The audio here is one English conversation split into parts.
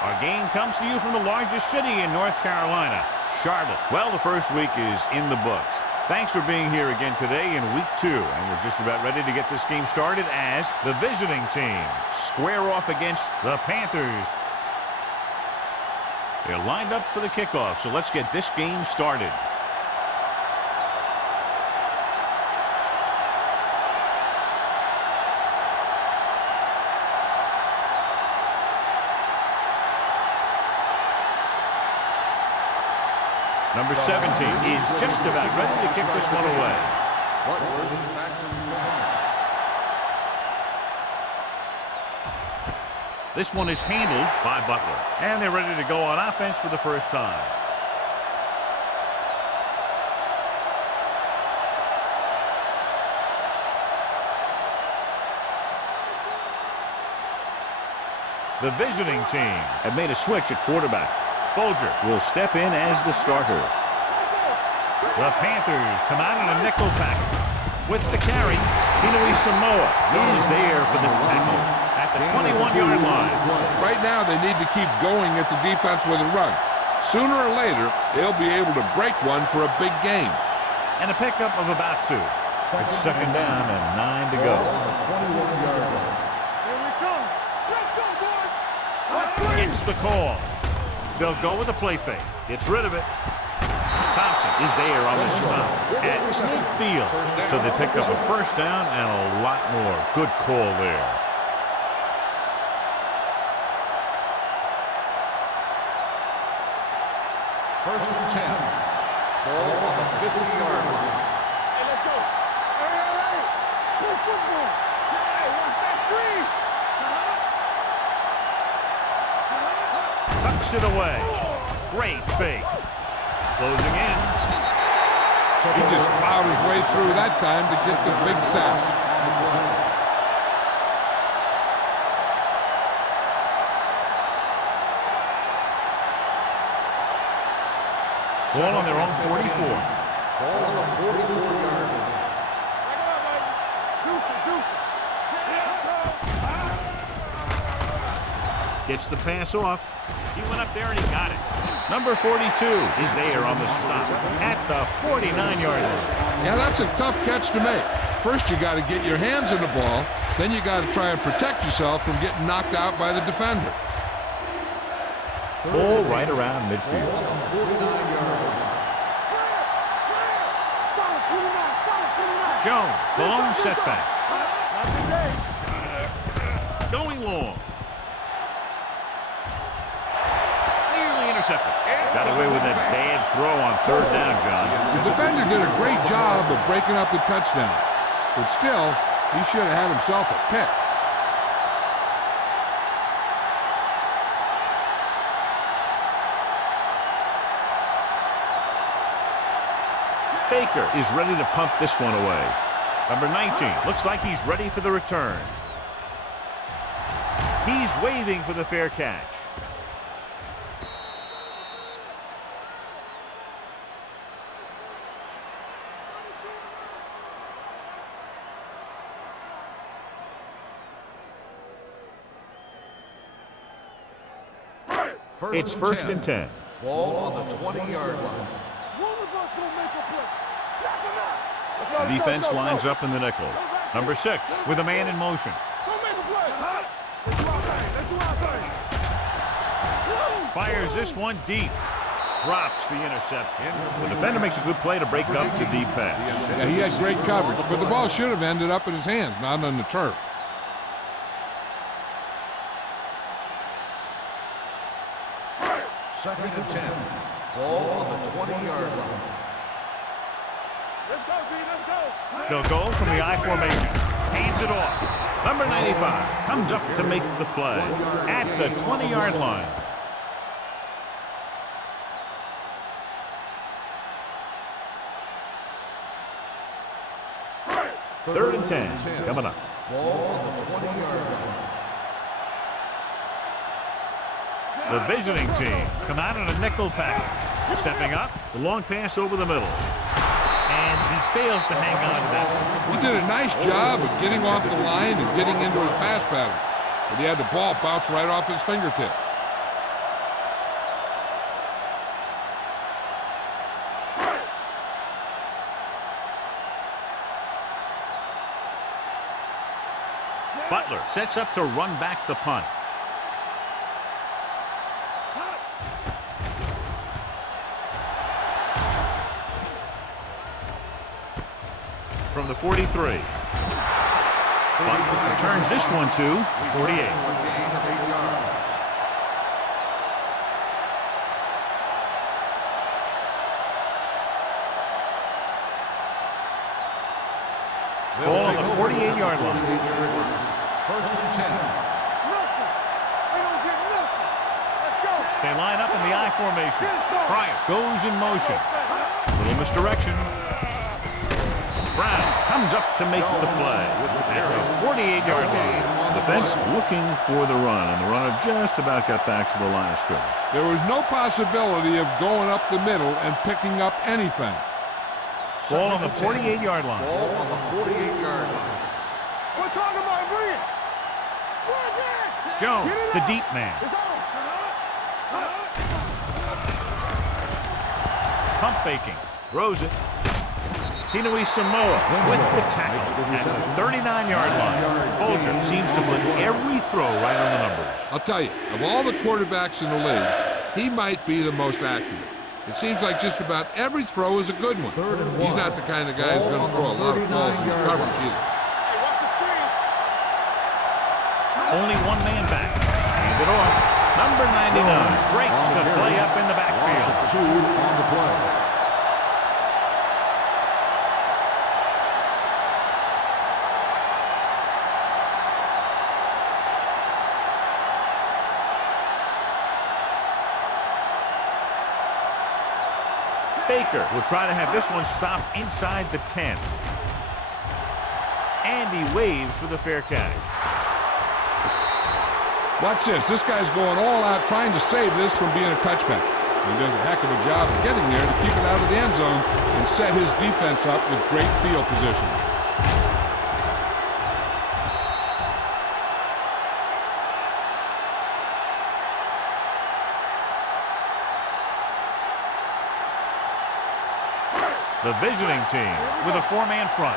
Our game comes to you from the largest city in North Carolina, Charlotte. Well, the first week is in the books. Thanks for being here again today in week 2. And we're just about ready to get this game started as the visiting team square off against the Panthers. They're lined up for the kickoff, so let's get this game started. Number 17 is just about ready to kick this one away. This one is handled by Butler. And they're ready to go on offense for the first time. The visiting team have made a switch at quarterback. Bolger will step in as the starter. The Panthers come out in a nickel pack. With the carry, Kinui Samoa is there for the tackle at the 21-yard line. Right now, they need to keep going at the defense with a run. Sooner or later, they'll be able to break one for a big game. And a pickup of about 2. It's second down and 9 to go. It's the call. They'll go with a play fake. Gets rid of it. Thompson is there on the stop at midfield. So they pick up a first down and a lot more. Good call there. First and 10. Ball on the 50-yard line. Hey, let's go. Hey. Good football. Hey, watch that screen. Tucks it away. Great fake. Closing in. He just plowed his way through that time to get the big sack. Ball on their own 44. Ball on the 44-yard line. Gets the pass off. He went up there and he got it. Number 42 is there on the stop at the 49-yard line. Yeah, that's a tough catch to make. First, you got to get your hands on the ball. Then you got to try and protect yourself from getting knocked out by the defender. Ball right around midfield. Jones, the lone setback. Going long. Nearly intercepted. Got away with that bad throw on third down, John. The defender did a great job of breaking up the touchdown. But still, he should have had himself a pick. Baker is ready to pump this one away. Number 19 looks like he's ready for the return. He's waving for the fair catch. It's first and 10. Ball on the 20-yard line. The defense lines up in the nickel. Number 6 with a man in motion. Fires this one deep. Drops the interception. The defender makes a good play to break up the deep pass. Yeah, he had great coverage, but the ball should have ended up in his hands, not on the turf. Second and 10. Ball on the 20-yard line. They'll go from the I formation. Hands it off. Number 95 comes up to make the play at the 20-yard line. Third and 10 coming up. Ball on the 20-yard line. The visiting team come out in a nickel package. Stepping up, the long pass over the middle. And he fails to hang on to that one. He did a nice job of getting off the line and getting into his pass pattern. But he had the ball bounce right off his fingertip. Butler sets up to run back the punt. From the 43. Butler returns this one to 48. Ball on the 48-yard line. First and 10. Nothing. They don't get nothing. Let's go. They line up in the I formation. Bryant goes in motion. Little misdirection. Brown comes up to make the play at the 48-yard line. Defense looking for the run, and the runner just about got back to the line of scrimmage. There was no possibility of going up the middle and picking up anything. Ball on the 48-yard line. Ball on the 48-yard line. We're talking about brilliant. We're there. Jones, Get it the up. deep man. It's on. Pump faking. Throws it. Tinui Samoa with the tackle at the 39-yard line. Bolger seems to put every throw right on the numbers. I'll tell you, of all the quarterbacks in the league, he might be the most accurate. It seems like just about every throw is a good one. He's not the kind of guy who's going to throw a lot of balls in coverage either. Hey, watch the screen. Only one man back. Hand it off. Number 99 breaks the play up in the backfield. 2 on the play. Baker will try to have this one stop inside the 10. And he waves for the fair catch. Watch this. This guy's going all out trying to save this from being a touchback. He does a heck of a job of getting there to keep it out of the end zone and set his defense up with great field position. The visiting team with a four-man front.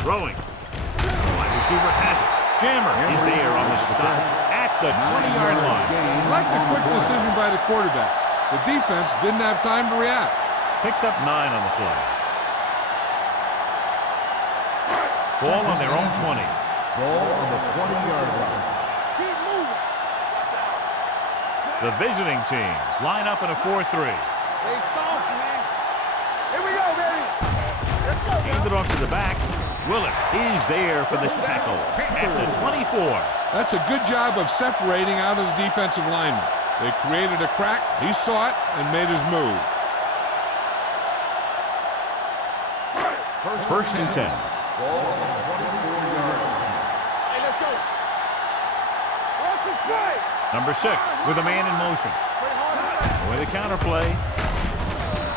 Throwing. Wide receiver has it. Jammer is there on the stop at the 20-yard line. I like the quick decision by the quarterback. The defense didn't have time to react. Picked up 9 on the play. Ball on their own 20. Ball on the 20-yard line. Keep moving. The visiting team line up in a 4-3. They soft, man. Here we go, baby. Let's go, Hand it off to the back. Willis is there for this tackle at the 24. That's a good job of separating out of the defensive lineman. They created a crack, he saw it, and made his move. First and 10. Ball on the 24-yard line. Hey, let's go. What's the play? Number 6 with a man in motion. With a counter play.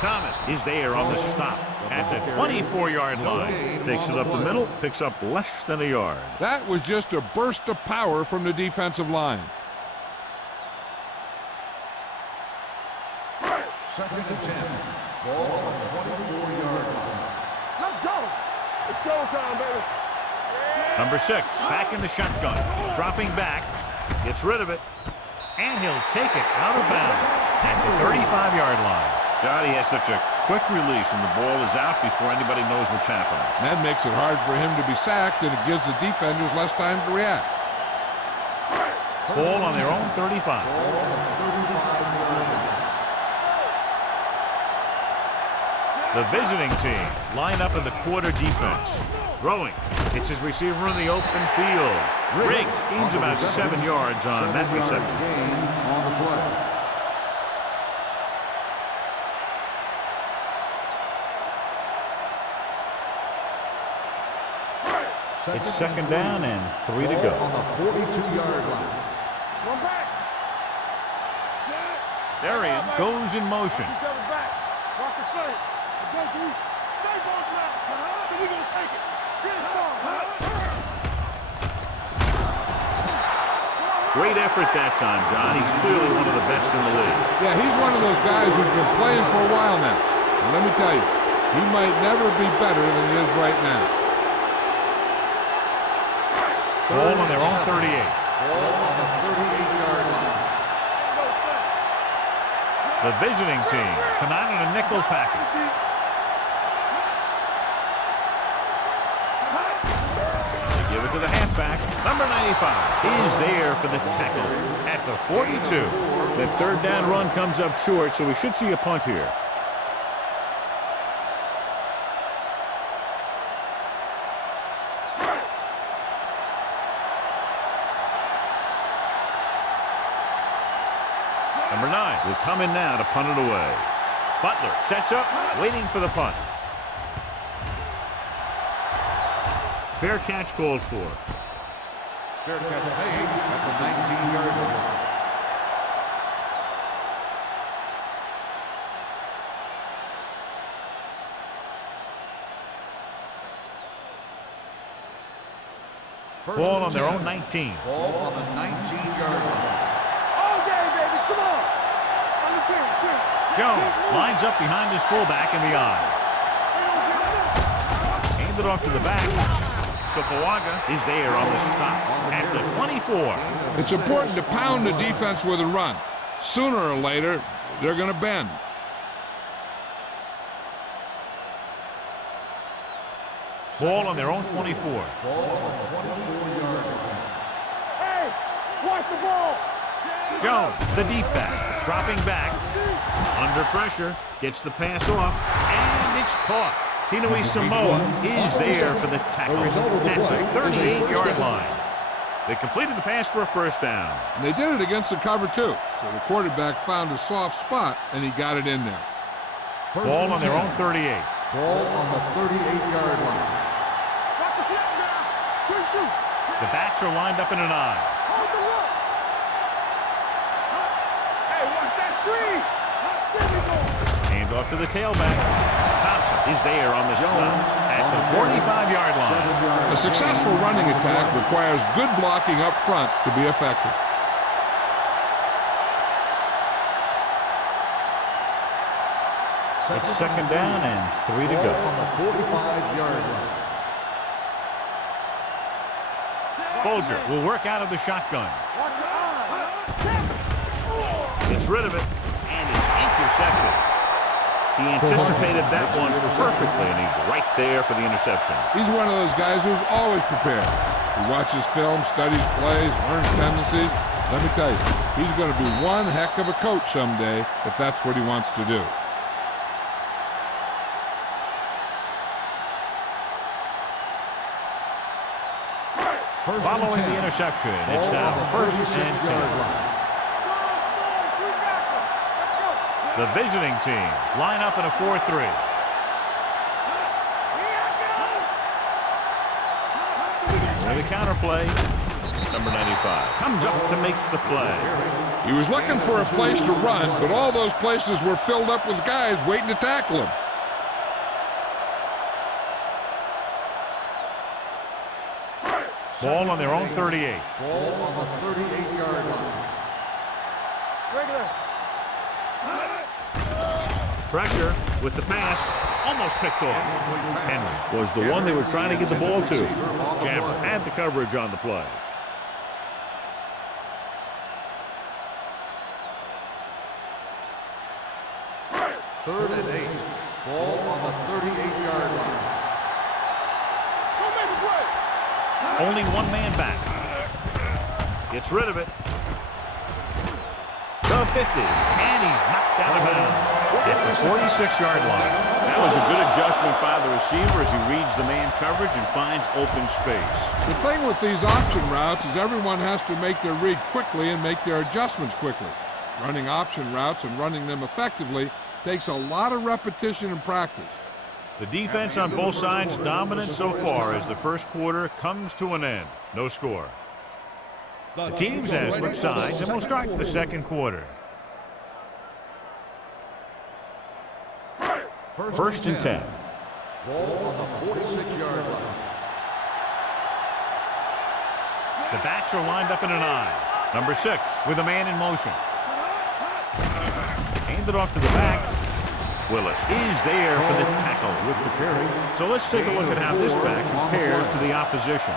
Thomas is there on the stop at the 24-yard line. Takes it up the middle, picks up less than a yard. That was just a burst of power from the defensive line. Second and 10. Ball on the 24-yard line. Let's go. It's showtime, baby. Number 6 back in the shotgun. Dropping back. Gets rid of it. And he'll take it out of bounds at the 35-yard line. God, he has such a quick release, and the ball is out before anybody knows what's happening. That makes it hard for him to be sacked, and it gives the defenders less time to react. Ball on their own 35. Ball on the 35-yard line. The visiting team line up in the quarter defense. Throwing. It's his receiver in the open field. Riggs gains about 7 yards on that reception. Gain on the play. It's second down and 3 to Ball go. on the 42-yard line. One back. There he goes in motion. Each other back. Watch the play. Go through. Stay both now. So we're going to take it. Get it started. Great effort that time, John. He's clearly one of the best in the league. Yeah, he's one of those guys who's been playing for a while now. And let me tell you, He might never be better than he is right now. Ball on their own 38. Ball on the 38-yard line. The visiting team come out in a nickel package. They give it to the halfback. Number 95 is there for the tackle at the 42. That third down run comes up short, so we should see a punt here. Number 9 will come in now to punt it away. Butler sets up, waiting for the punt. Fair catch called for. Fair catch made at the 19-yard line. Ball on their own 19. Ball on the 19-yard line. All game, baby. Come on. On the 10. Jones lines up behind his fullback in the eye. Handed off to the back. Sopoaga is there on the stop at the 24. It's important to pound the defense with a run. Sooner or later, they're going to bend. Ball on their own 24. Ball on the 24-yard line. Hey, watch the ball. Jones, the deep back, dropping back. Under pressure, gets the pass off, and it's caught. Tinui Samoa is there for the tackle at the 38-yard line. They completed the pass for a first down. And they did it against the cover, too. So the quarterback found a soft spot, and he got it in there. Ball on their own 38. Ball on the 38-yard line. Drop the snap down. Quick shoot. The backs are lined up in an eye. Hold the rock. Hey, watch that screen. There we go. Hand off to the tailback. Thompson is there on the stop at the 45-yard line. A successful running attack requires good blocking up front to be effective. It's second down and 3 to go. On the 45-yard line. Folger will work out of the shotgun. Watch your eyes. Gets rid of it, and it's intercepted. He anticipated that one perfectly, and he's right there for the interception. He's one of those guys who's always prepared. He watches film, studies plays, learns tendencies. Let me tell you, he's going to be one heck of a coach someday if that's what he wants to do. Following the interception, it's now first and 10. The visiting team line up in a 4-3. The counter play. Number 95 comes up to make the play. He was looking for a place to run, but all those places were filled up with guys waiting to tackle him. Ball on their own 38. Ball on the 38-yard line. Regular. Pressure with the pass. Almost picked off. Henry was the one they were trying to get the ball to. Jammer had the coverage on the play. Third and 8. Ball on the 38-yard line. Don't make a play. Only one man back. Gets rid of it. The 50. And he's knocked out of bounds at the 46-yard line. That was a good adjustment by the receiver as he reads the man coverage and finds open space. The thing with these option routes is everyone has to make their read quickly and make their adjustments quickly. Running option routes and running them effectively takes a lot of repetition and practice. The defense on both sides dominant so far as the first quarter comes to an end. No score. The teams have switched sides, and we'll start the second quarter. First and 10. Ball on the 46-yard line. The backs are lined up in an eye. Number 6 with a man in motion. Handed off to the back. Willis is there for the tackle with the carry. So let's take a look at how this back compares to the opposition.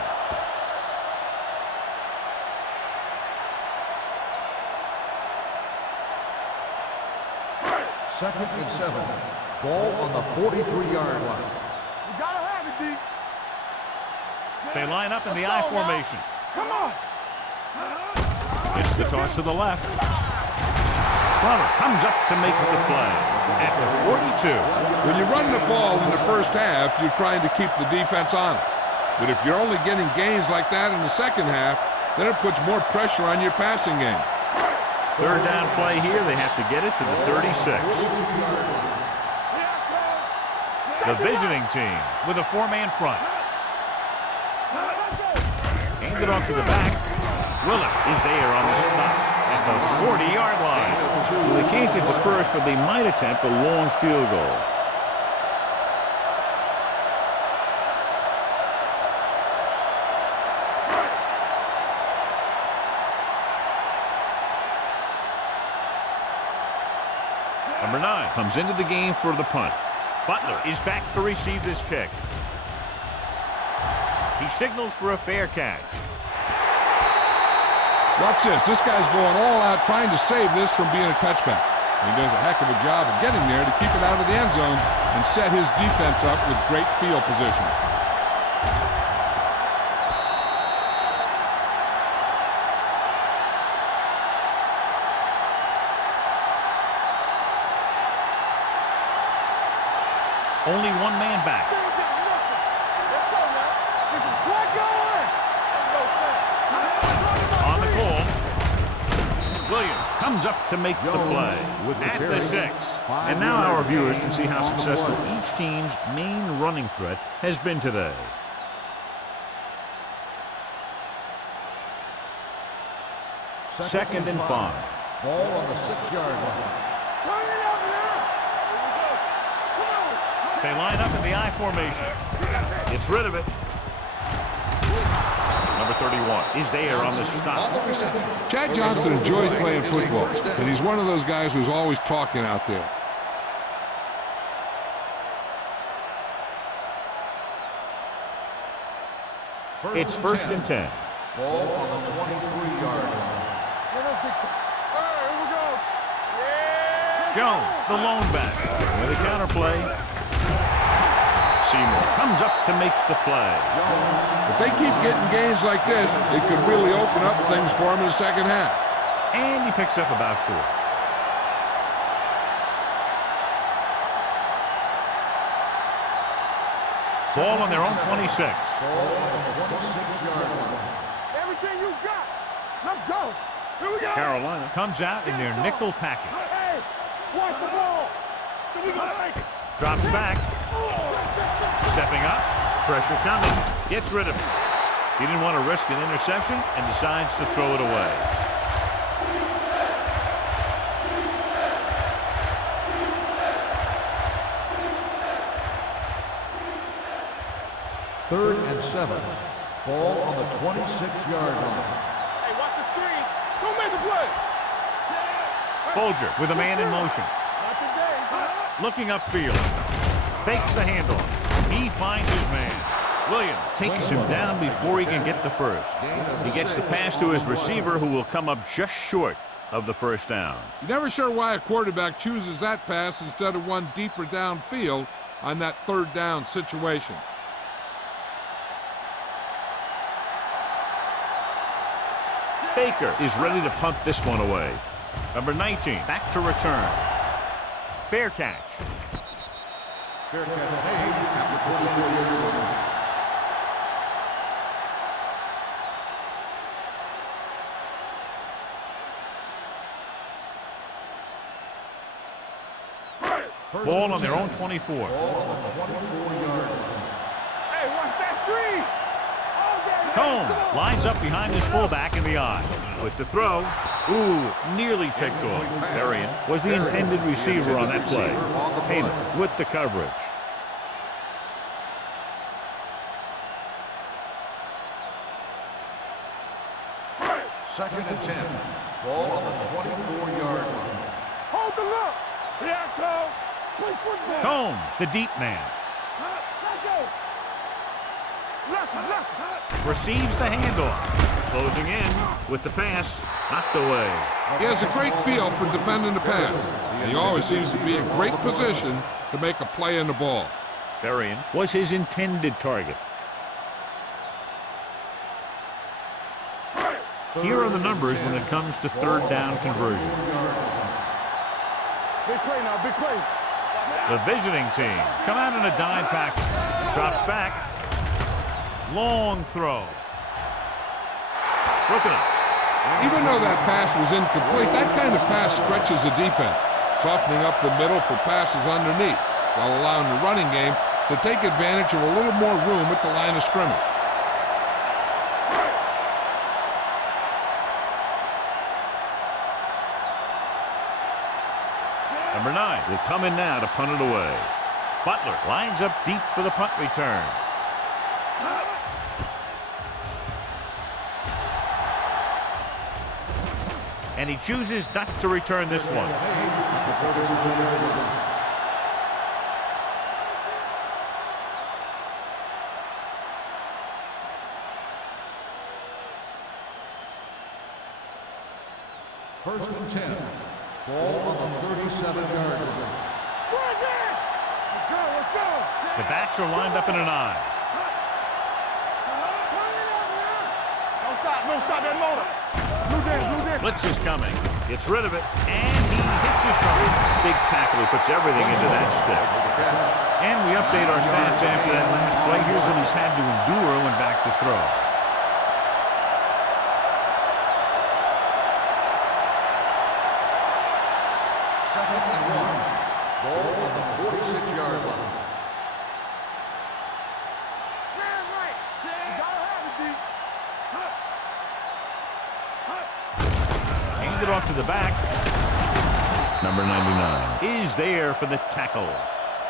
Second and 7. Ball on the 43-yard line. You gotta have it, D. They line up in the I formation. Come on. It's the toss to the left. Runner comes up to make the play at the 42. When you run the ball in the first half, you're trying to keep the defense on it. But if you're only getting gains like that in the second half, then it puts more pressure on your passing game. Third down play here. They have to get it to the 36. The visiting team with a four-man front. Hand it off to the back. Willis is there on the stop at the 40-yard line. So they can't get the first, but they might attempt a long field goal. Number 9 comes into the game for the punt. Butler is back to receive this kick. He signals for a fair catch. Watch this. This guy's going all out trying to save this from being a touchback. He does a heck of a job of getting there to keep it out of the end zone and set his defense up with great field position. Only one man back. On the call. Williams comes up to make the play at the 6. And now our viewers can see how successful each team's main running threat has been today. Second and 5. Ball on the 6-yard line. They line up in the I formation. Gets rid of it. Number 31 is there on the stop. Chad Johnson enjoys playing football, and he's one of those guys who's always talking out there. It's first and 10. Ball on the 23-yard line. Jones, the lone back, with a counterplay. Seymour comes up to make the play. If they keep getting gains like this, it could really open up things for them in the second half. And he picks up about 4. Ball on their own 26. Ball on the 26-yard line. Everything you got. Let's go. Here we go. Carolina comes out in their nickel package. Hey, watch the ball. So we gonna take it. Drops back. Stepping up. Pressure coming. Gets rid of it. He didn't want to risk an interception and decides to throw it away. Third and 7. Ball on the 26-yard line. Hey, watch the screen. Don't make a play. Folger with a man in motion. Not today. Looking upfield. Fakes the handoff. He finds his man. Williams takes him down before he can get the first. He gets the pass to his receiver, who will come up just short of the first down. You're never sure why a quarterback chooses that pass instead of one deeper downfield on that third down situation. Baker is ready to punt this one away. Number 19 back to return. Fair catch. Fair catch made at the 24-yard line. Ball on their own 24. Ball on the 24-yard line. Hey, watch that screen. Combs lines up behind his fullback in the I. With the throw. Ooh, nearly picked off. Varian was the intended receiver on that play. Heyman with the coverage. Second and 10. Ball on the 24-yard line. Hold the look. Here it comes. Play football. Combs, the deep man. Let's go. Left. Receives the handoff. Closing in with the pass. Knocked away. He has a great feel for defending the pass, and he always seems to be in great position to make a play in the ball. Berrien was his intended target. Here are the numbers when it comes to third down conversions. Big play now, big play. The visiting team come out in a dime package. Drops back. Long throw. Broken up. Even though that pass was incomplete, that kind of pass stretches the defense, softening up the middle for passes underneath, while allowing the running game to take advantage of a little more room at the line of scrimmage. Number 9 will come in now to punt it away. Butler lines up deep for the punt return. And he chooses not to return this one. First and 10. Ball on the 37-yard line. Let's go. The backs are lined up in an eye. Don't stop that motor. Blue dance. Blitz is coming. Gets rid of it, and he hits his target. Big tackle. He puts everything into that stick. And we update our stats after that last play. Here's what he's had to endure when back to throw. Second and 1. Ball on the 46-yard line. Hand it off to the back. Number 99 is there for the tackle.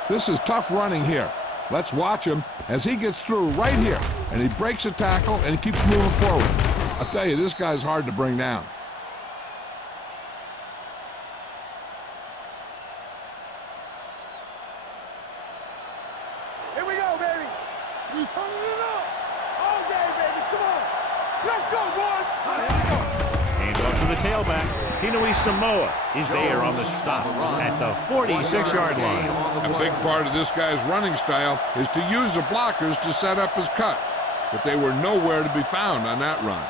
This is tough running here. Let's watch him as he gets through right here, and he breaks a tackle and he keeps moving forward. I'll tell you, this guy's hard to bring down. Here we go, baby. We turning it up. All day, baby. Come on. Let's go, boys. Here we go. Hand off to the tailback. Tinui Samoa is there on the stop at the 46-yard line. A big part of this guy's running style is to use the blockers to set up his cut, but they were nowhere to be found on that run.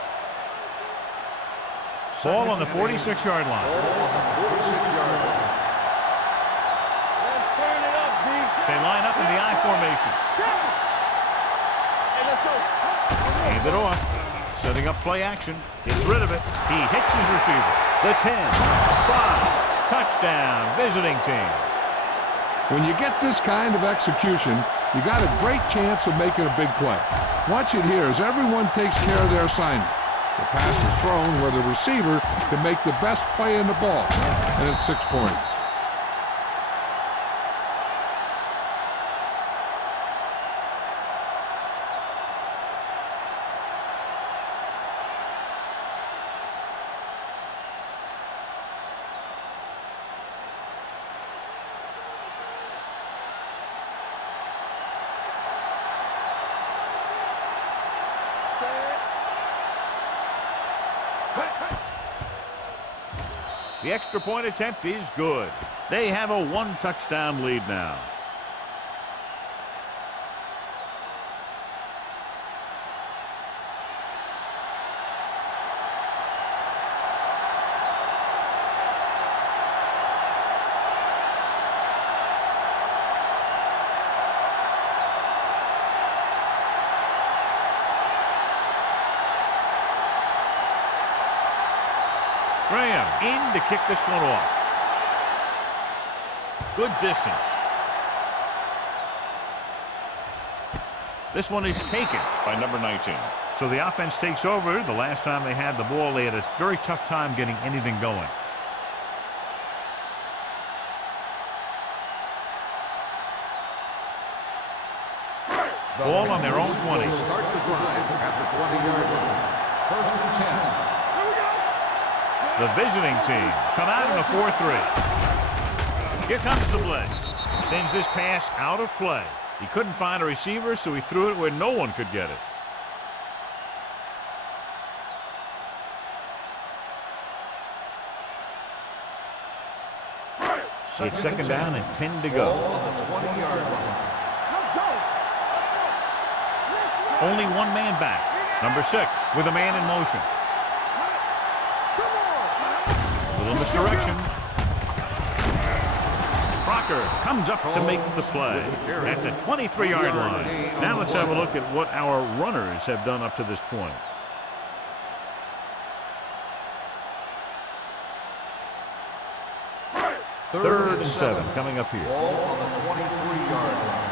Ball on the 46-yard line. Ball on the 46-yard line. Let's turn it up, D. They line up in the I formation. Hey, let's go. Hand it off. Setting up play action. Gets rid of it. He hits his receiver. The 10, 5, touchdown, visiting team. When you get this kind of execution, you got a great chance of making a big play. Watch it here as everyone takes care of their assignment. The pass is thrown where the receiver can make the best play in the ball, and it's 6 points. The extra point attempt is good. They have a 1-touchdown lead now. Graham in to kick this one off. Good distance. This one is taken by number 19. So the offense takes over. The last time they had the ball, they had a very tough time getting anything going. Ball on their own 20. Start the drive at the 20-yard line. First and 10. The visiting team come out in a 4-3. Here comes the blitz. Sends this pass out of play. He couldn't find a receiver, so he threw it where no one could get it. It's second down and 10 to go. On the 20-yard line. Only one man back. Number 6 with a man in motion. Little misdirection. Crocker comes up to make the play at the 23-yard line. Now let's have a look at what our runners have done up to this point. Third and 7 coming up here. Ball on the 23-yard line.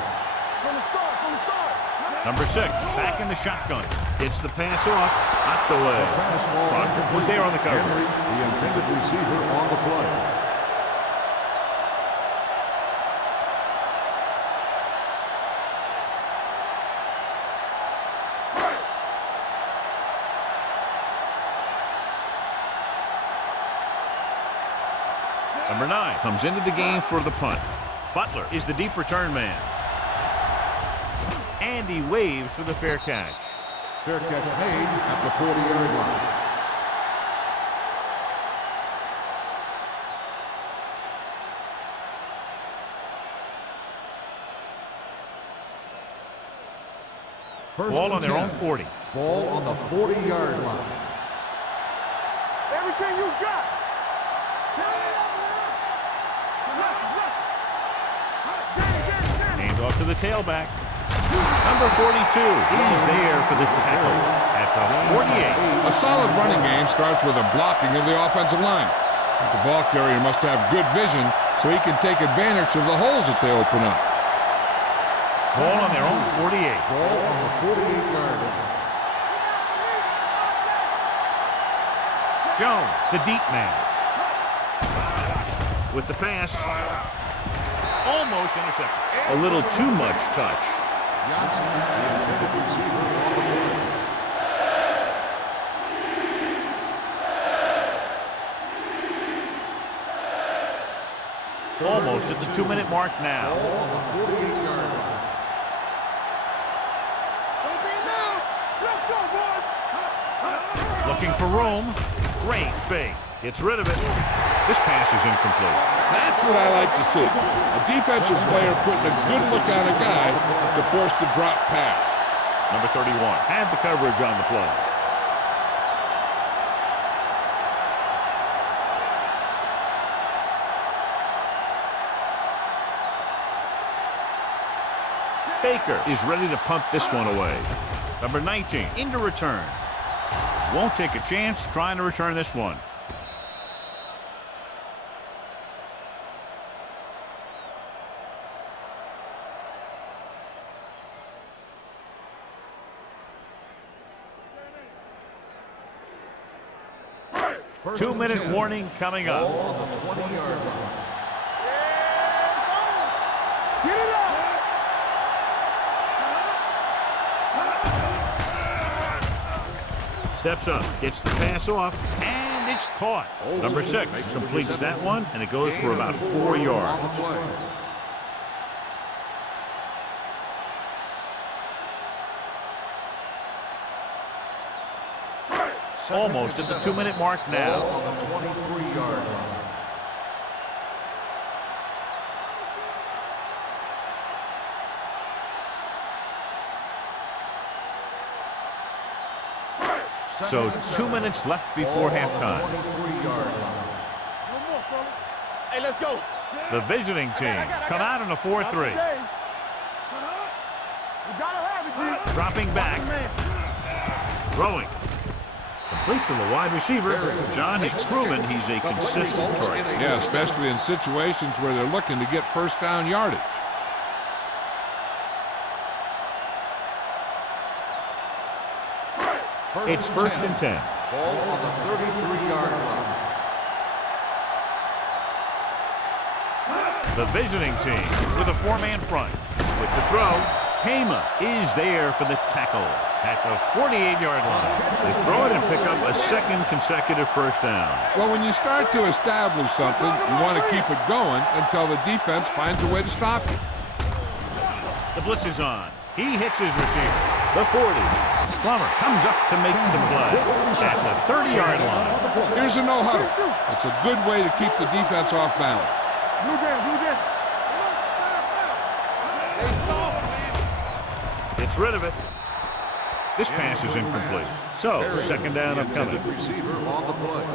Number 6 back in the shotgun. Gets the pass off. Knocked away. Crocker was there on the coverage. The intended receiver on the play. Number 9 comes into the game for the punt. Butler is the deep return man. And he waves for the fair catch. Fair catch made at the 40-yard line. Ball on their own 40. Ball on the 40-yard line. Everything you got. Hand off to the tailback. Number 42 is there for the tackle at the 48. A solid running game starts with a blocking of the offensive line. The ball carrier must have good vision so he can take advantage of the holes that they open up. Ball on their own 48. Ball on the 48-yard line. Jones, the deep man. With the pass. Almost intercepted. A little too much touch. Johnson, the intended receiver on the play. Almost at the 2-minute mark now. Ball on the 48-yard line. Looking for room. Great fake. Gets rid of it. This pass is incomplete. That's what I like to see. A defensive player putting a good look on a guy to force the drop pass. Number 31 had the coverage on the play. Baker is ready to punt this one away. Number 19 into return. Won't take a chance trying to return this one. First 2-minute warning coming Ball up. on the 20-yard line. Get it up. Steps up, gets the pass off, and it's caught. Number 6 completes that one, and it goes for about 4 yards. Almost at the 2-minute mark Ball now. on the 23-yard line. So 2 minutes left before halftime. 23-yard line. One more, fella. Hey, let's go. The visiting team come out in a 4-3. You gotta have it, G. Dropping back. Throwing. Complete to the wide receiver. John has proven he's a consistent target. Yeah, especially in situations where they're looking to get first down yardage. It's first and 10. Ball on the 33-yard line. The visiting team with a 4-man front. With the throw, Hema is there for the tackle. at the 48-yard line. They throw it and pick up a second consecutive first down. Well, when you start to establish something, you want to keep it going until the defense finds a way to stop you. The blitz is on. He hits his receiver. The 40. Plummer comes up to make the play at the 30-yard line. Here's a no huddle. It's a good way to keep the defense off balance. Blue down. Gets rid of it. This pass is incomplete. So, second down upcoming. Receiver on the play.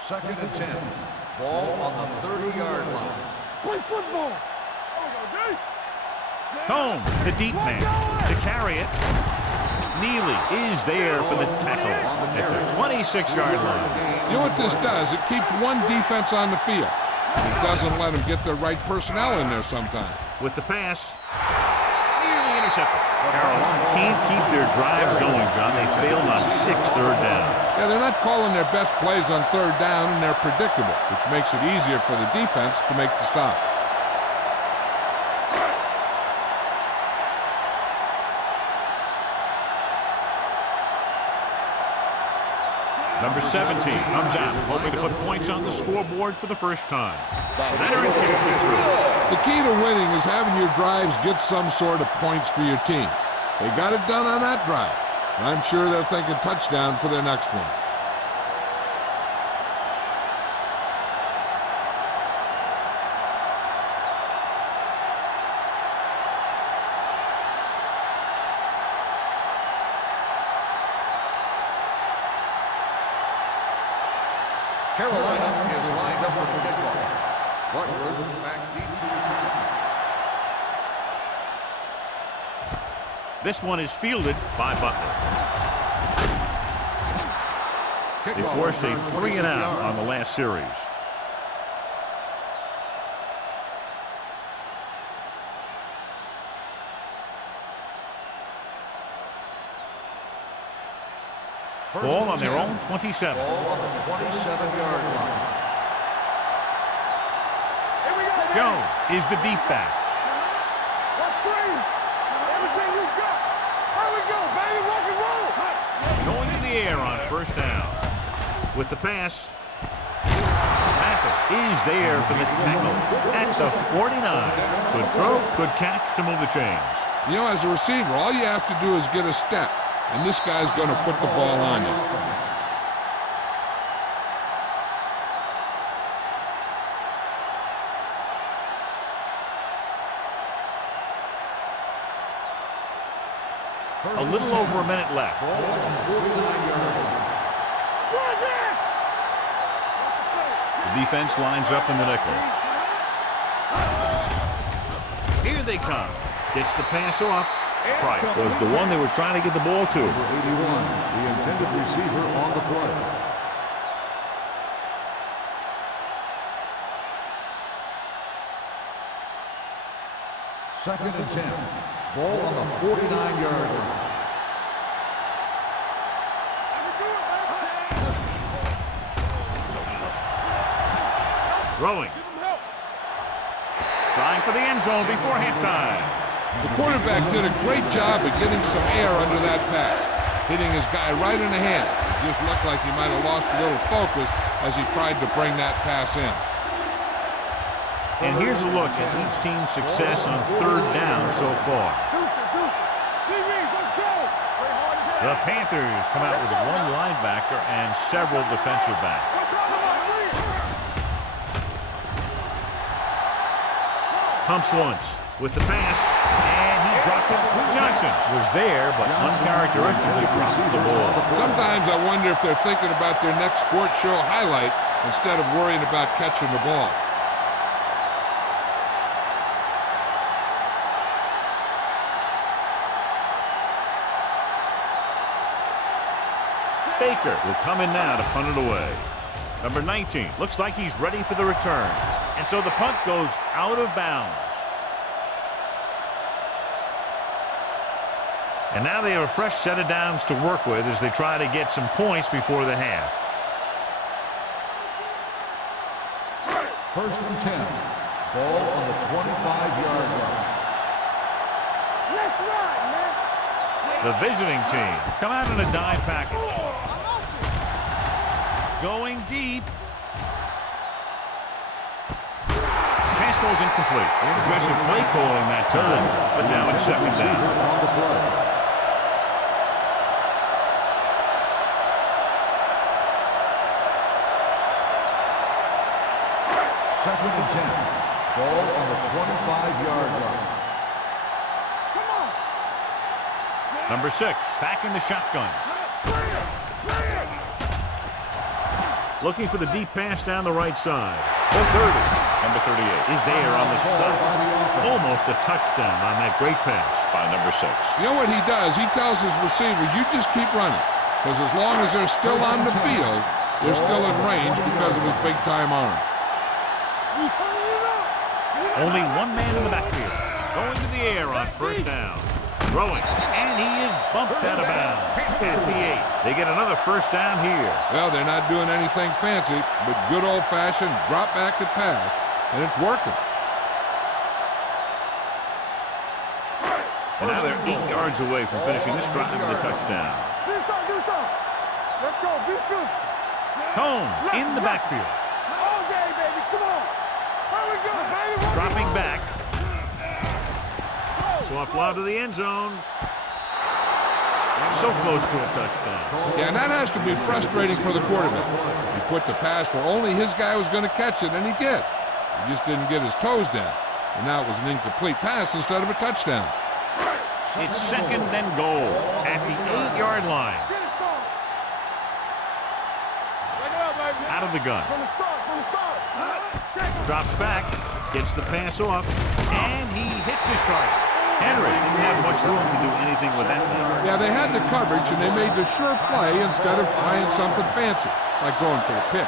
Second and 10. Ball on the 30-yard line. Play football. Combs, the deep man, to carry it. Neely is there for the tackle at the 26-yard line. You know what this does? It keeps one defense on the field. It doesn't let them get the right personnel in there sometimes. With the pass, nearly intercepted. Carrollton can't keep their drives going, John. They failed on 6 third downs. Yeah, they're not calling their best plays on third down, and they're predictable, which makes it easier for the defense to make the stop. Number 17 comes out, hoping to put points on the scoreboard for the first time. Veteran kicks it through. The key to winning is having your drives get some sort of points for your team. They got it done on that drive, and I'm sure they're thinking touchdown for their next one. Carolina is lined up for the kickoff. Butler back deep to return. This one is fielded by Butler. They Kickoff forced a return, 3 and out 26 on the last series. Ball on their own 27. Ball on the 27-yard line. Jones is the deep back. Let's screen. Everything you got. Here we go, baby. Rock and roll. Going to the air on first down. With the pass, Mathis is there for the tackle at the 49. Good throw, good catch to move the chains. You know, as a receiver, all you have to do is get a step, and this guy's going to put the ball on you. A little over a minute left. Ball on the 49-yard line. The defense lines up in the nickel. Here they come. Gets the pass off. Price was the one they were trying to get the ball to. Number 81, the intended receiver on the play. Second and 10. Ball on the 49-yard line. Throwing. Trying for the end zone before halftime. The quarterback did a great job of getting some air under that pass, hitting his guy right in the hand. It just looked like he might have lost a little focus as he tried to bring that pass in. And here's a look at each team's success on third down so far. The Panthers come out with one linebacker and several defensive backs. Pumps once with the pass, and he dropped it. Johnson was there, but uncharacteristically dropped the ball. Sometimes I wonder if they're thinking about their next sports show highlight instead of worrying about catching the ball. Baker will come in now to punt it away. Number 19 looks like he's ready for the return. And so the punt goes out of bounds. And now they have a fresh set of downs to work with as they try to get some points before the half. First and 10. Ball on the 25-yard line. Let's ride, man. The visiting team come out in a dime package. Going deep. Pass falls incomplete. Aggressive play calling that time, but now it's second down. On the play. Second and 10. Ball on the 25-yard line. Come on. Number 6, back in the shotgun. Looking for the deep pass down the right side. The 30. Number 38 is there on the stop. Almost a touchdown on that great pass by number 6. You know what he does? He tells his receiver, you just keep running. Because as long as they're still on the field, they're still in range because of his big-time arm. You turning it up. Only one man in the backfield. Going to the air on first down. Throwing, and he is bumped out of bounds at the 8. They get another first down here. Well, they're not doing anything fancy, but good old-fashioned drop-back and pass, and it's working. And now they're 8 yards away from finishing this drive with a touchdown. Give us some. Let's go. Be physical. Combs in the backfield. All day, baby. Come on. How we go, baby? Dropping back. So off lob to the end zone. So close to a touchdown. Yeah, and that has to be frustrating for the quarterback. He put the pass where only his guy was going to catch it, and he did. He just didn't get his toes down. And now it was an incomplete pass instead of a touchdown. It's second and goal at the 8-yard line. Get it, son. Break it up, baby. Out of the gun. From the start. Check him. Drops back. Gets the pass off. And he hits his target. Henry didn't have much room to do anything with that one. Yeah, they had the coverage, and they made the sure play instead of trying something fancy, like going for the pick.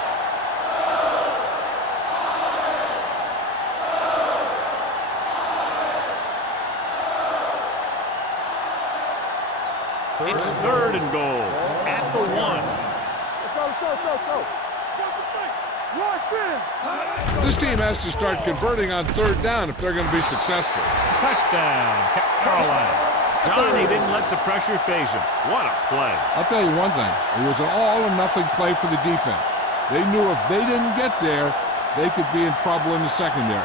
It's third and goal at the 1. Let's go. Rush in. This team has to start converting on third down if they're going to be successful. Touchdown, Carolina. Johnny didn't let the pressure phase him. What a play. I'll tell you one thing. It was an all-or-nothing play for the defense. They knew if they didn't get there, they could be in trouble in the secondary.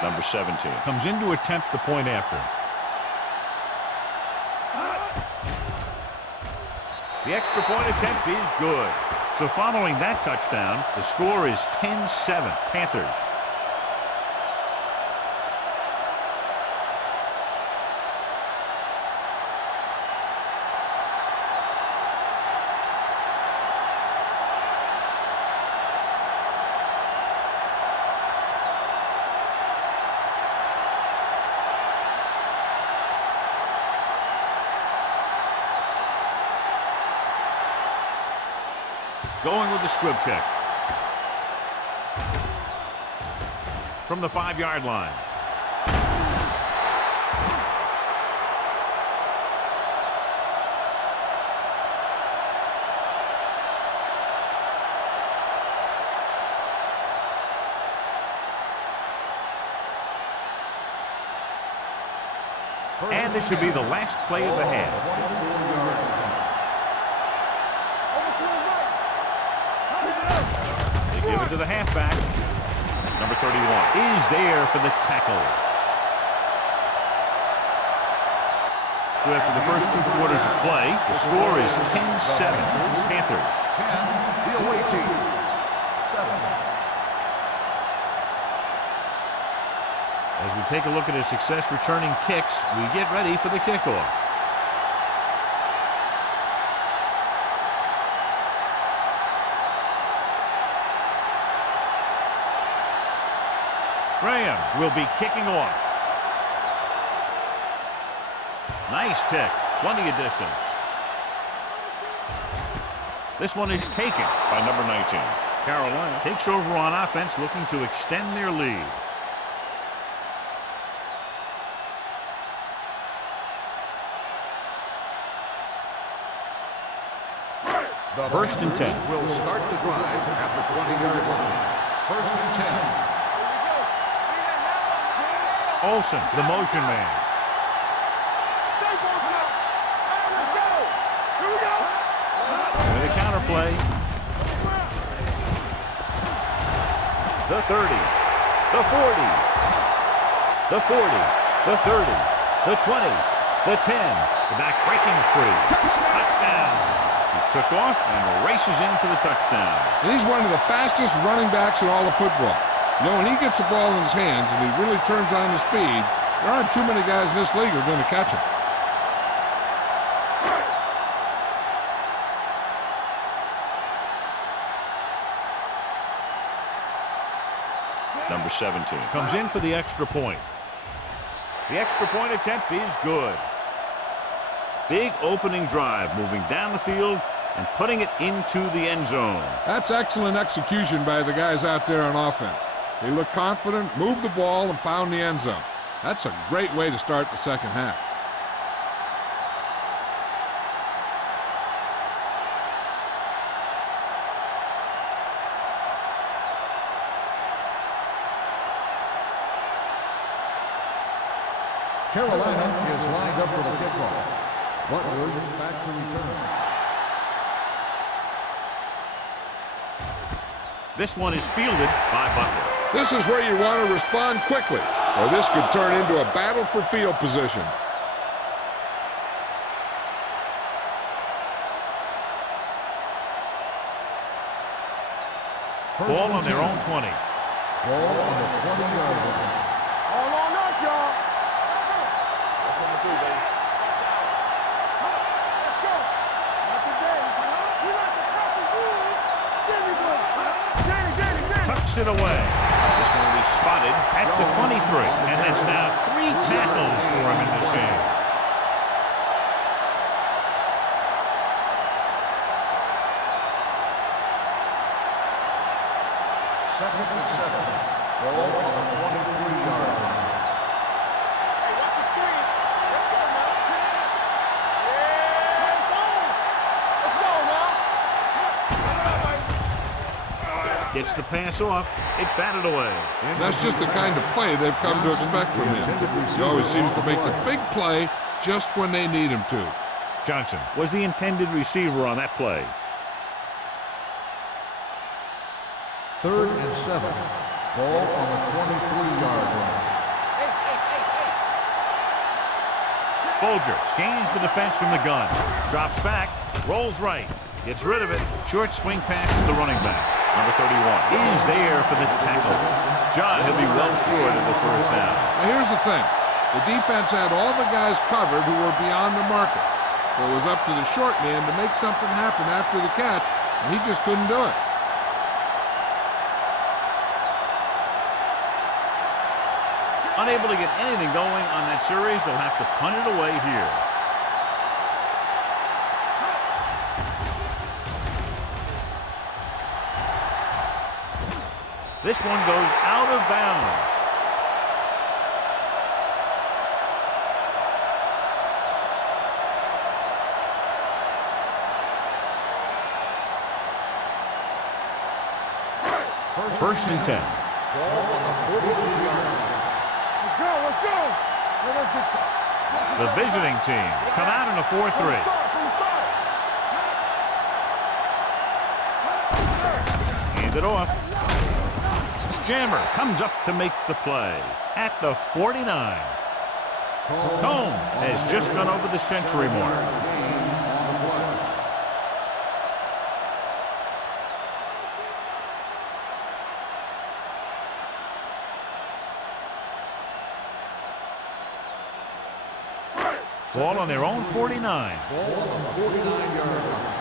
Number 17 comes in to attempt the point after. The extra point attempt is good. So following that touchdown, the score is 10-7 Panthers. Going with the squib kick. From the 5-yard line. And this should be the last play of the half. They give it to the halfback. Number 31 is there for the tackle. So after the first 2 quarters of play, the score is 10-7 Panthers. 10, the away team. 7. As we take a look at his success returning kicks, we get ready for the kickoff. Graham will be kicking off. Nice kick. Plenty of distance. This one is taken by number 19. Carolina takes over on offense, looking to extend their lead. The First and 10. Panthers will start the drive at the 20-yard line. First and 10. Olsen, the motion man. With a counter play. The 30, the 40, the 40, the 30, the 20, the 10. The back breaking free. Touchdown. He took off and races in for the touchdown. And he's one of the fastest running backs in all of football. You know, when he gets the ball in his hands and he really turns on the speed, there aren't too many guys in this league who are going to catch him. Number 17 comes in for the extra point. The extra point attempt is good. Big opening drive, moving down the field and putting it into the end zone. That's excellent execution by the guys out there on offense. They looked confident, moved the ball, and found the end zone. That's a great way to start the second half. Carolina is lined up for the kickoff. Butler back to return. This one is fielded by Butler. This is where you want to respond quickly, or this could turn into a battle for field position. Ball on their own 20. Ball on the 20-yard line. All on us, y'all. That's what I'm gonna do, baby. Let's go. Not today. We like the top of wood. There we go. Get it. Tucks it away. This one is spotted at the 23. And that's now 3 tackles for him in this game. Second and 7. Ball on the 23-yard line. Hey, watch the screen. Let's go, man. Yeah, let's go, man. Gets the pass off. It's batted away. That's just the kind of play they've come to expect from him. He always seems to make the big play just when they need him to. Johnson was the intended receiver on that play. Third and 7. Ball on the 23-yard line. Bolger scans the defense from the gun. Drops back. Rolls right. Gets rid of it. Short swing pass to the running back. Number 31 is there for the tackle. John, he'll be well short of the first down. Now here's the thing. The defense had all the guys covered who were beyond the marker. So it was up to the short man to make something happen after the catch, and he just couldn't do it. Unable to get anything going on that series, they'll have to punt it away here. This one goes out of bounds. First and 10. Ball on the 43-yard line. Let's go. Let's get to The visiting team come out in a 4-3. Hand it off. Jammer comes up to make the play at the 49. Combs has just gone over the century mark. Ball on their own 49. Ball on the 49-yard line.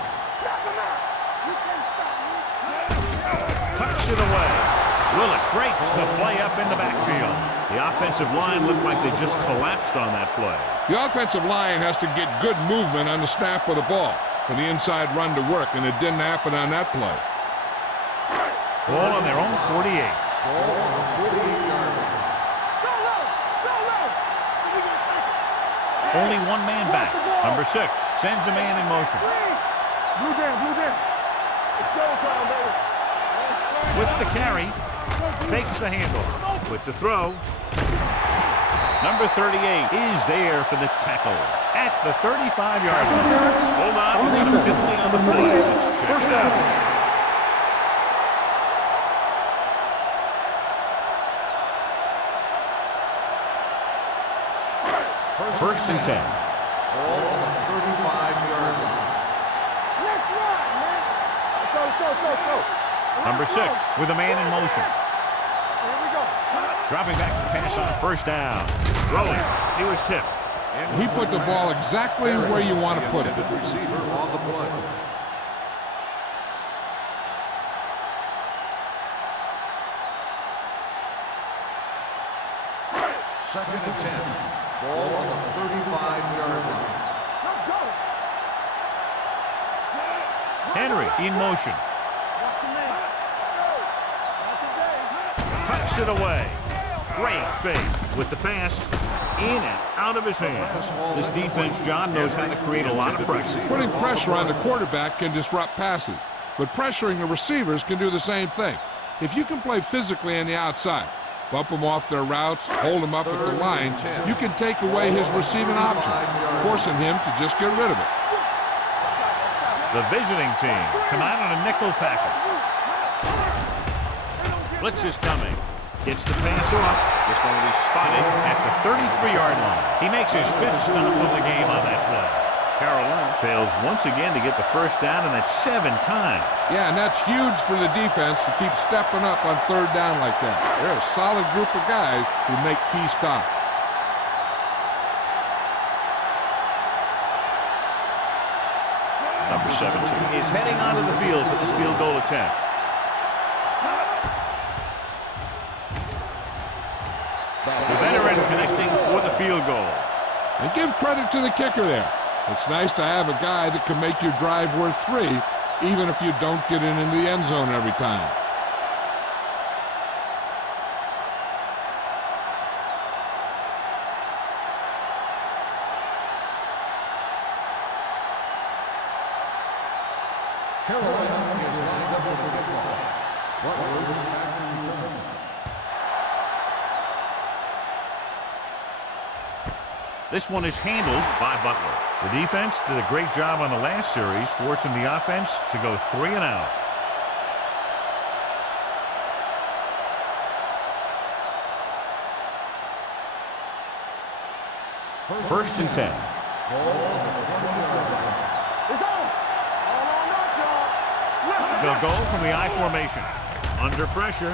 Tucks it away. Willis breaks the play up in the backfield. The offensive line looked like they just collapsed on that play. The offensive line has to get good movement on the snap of the ball for the inside run to work, and it didn't happen on that play. Ball on their own 48. Ball on the 48-yard line. Only one man back. Number 6 sends a man in motion. Blue down. It's showtime, baby. With the carry, fakes the handle. With the throw, number 38 is there for the tackle at the 35-yard line. Hold on, we got a penalty on the play. Let's check it out. First and 10. Ball on the 35-yard line. Let's ride, man. Let's go. Number 6 with a man in motion. Here we go. Dropping back to pass on first down. Throwing. He was tipped. He put the ball exactly where you want to put it. Receiver on the play. Second and 10. Ball on the 35-yard line. Let's go. Henry in motion. Watch your man. Not today. Tucks it away. Great fake with the pass. In and out of his hand. This defense, John, knows how to create a lot of pressure. Putting pressure on the quarterback can disrupt passes, but pressuring the receivers can do the same thing. If you can play physically on the outside, bump them off their routes, hold them up at the line, you can take away his receiving option, forcing him to just get rid of it. The visiting team come out on a nickel package. Blitz is coming. Gets the pass off. This one will be spotted at the 33-yard line. He makes his 5th stop of the game on that play. Carolina fails once again to get the first down, and that's 7 times. Yeah, and that's huge for the defense to keep stepping up on third down like that. They're a solid group of guys who make key stops. Number 17 is heading onto the field for this field goal attempt. The veteran connecting for the field goal. And give credit to the kicker there. It's nice to have a guy that can make your drive worth 3, even if you don't get it into the end zone every time. Carolina is lined up with the football. Butler back to return. This one is handled by Butler. The defense did a great job on the last series, forcing the offense to go 3 and out. First and 10. Ball on the 20-yard line. It's on. All on us, y'all. They'll go from the I formation. Under pressure.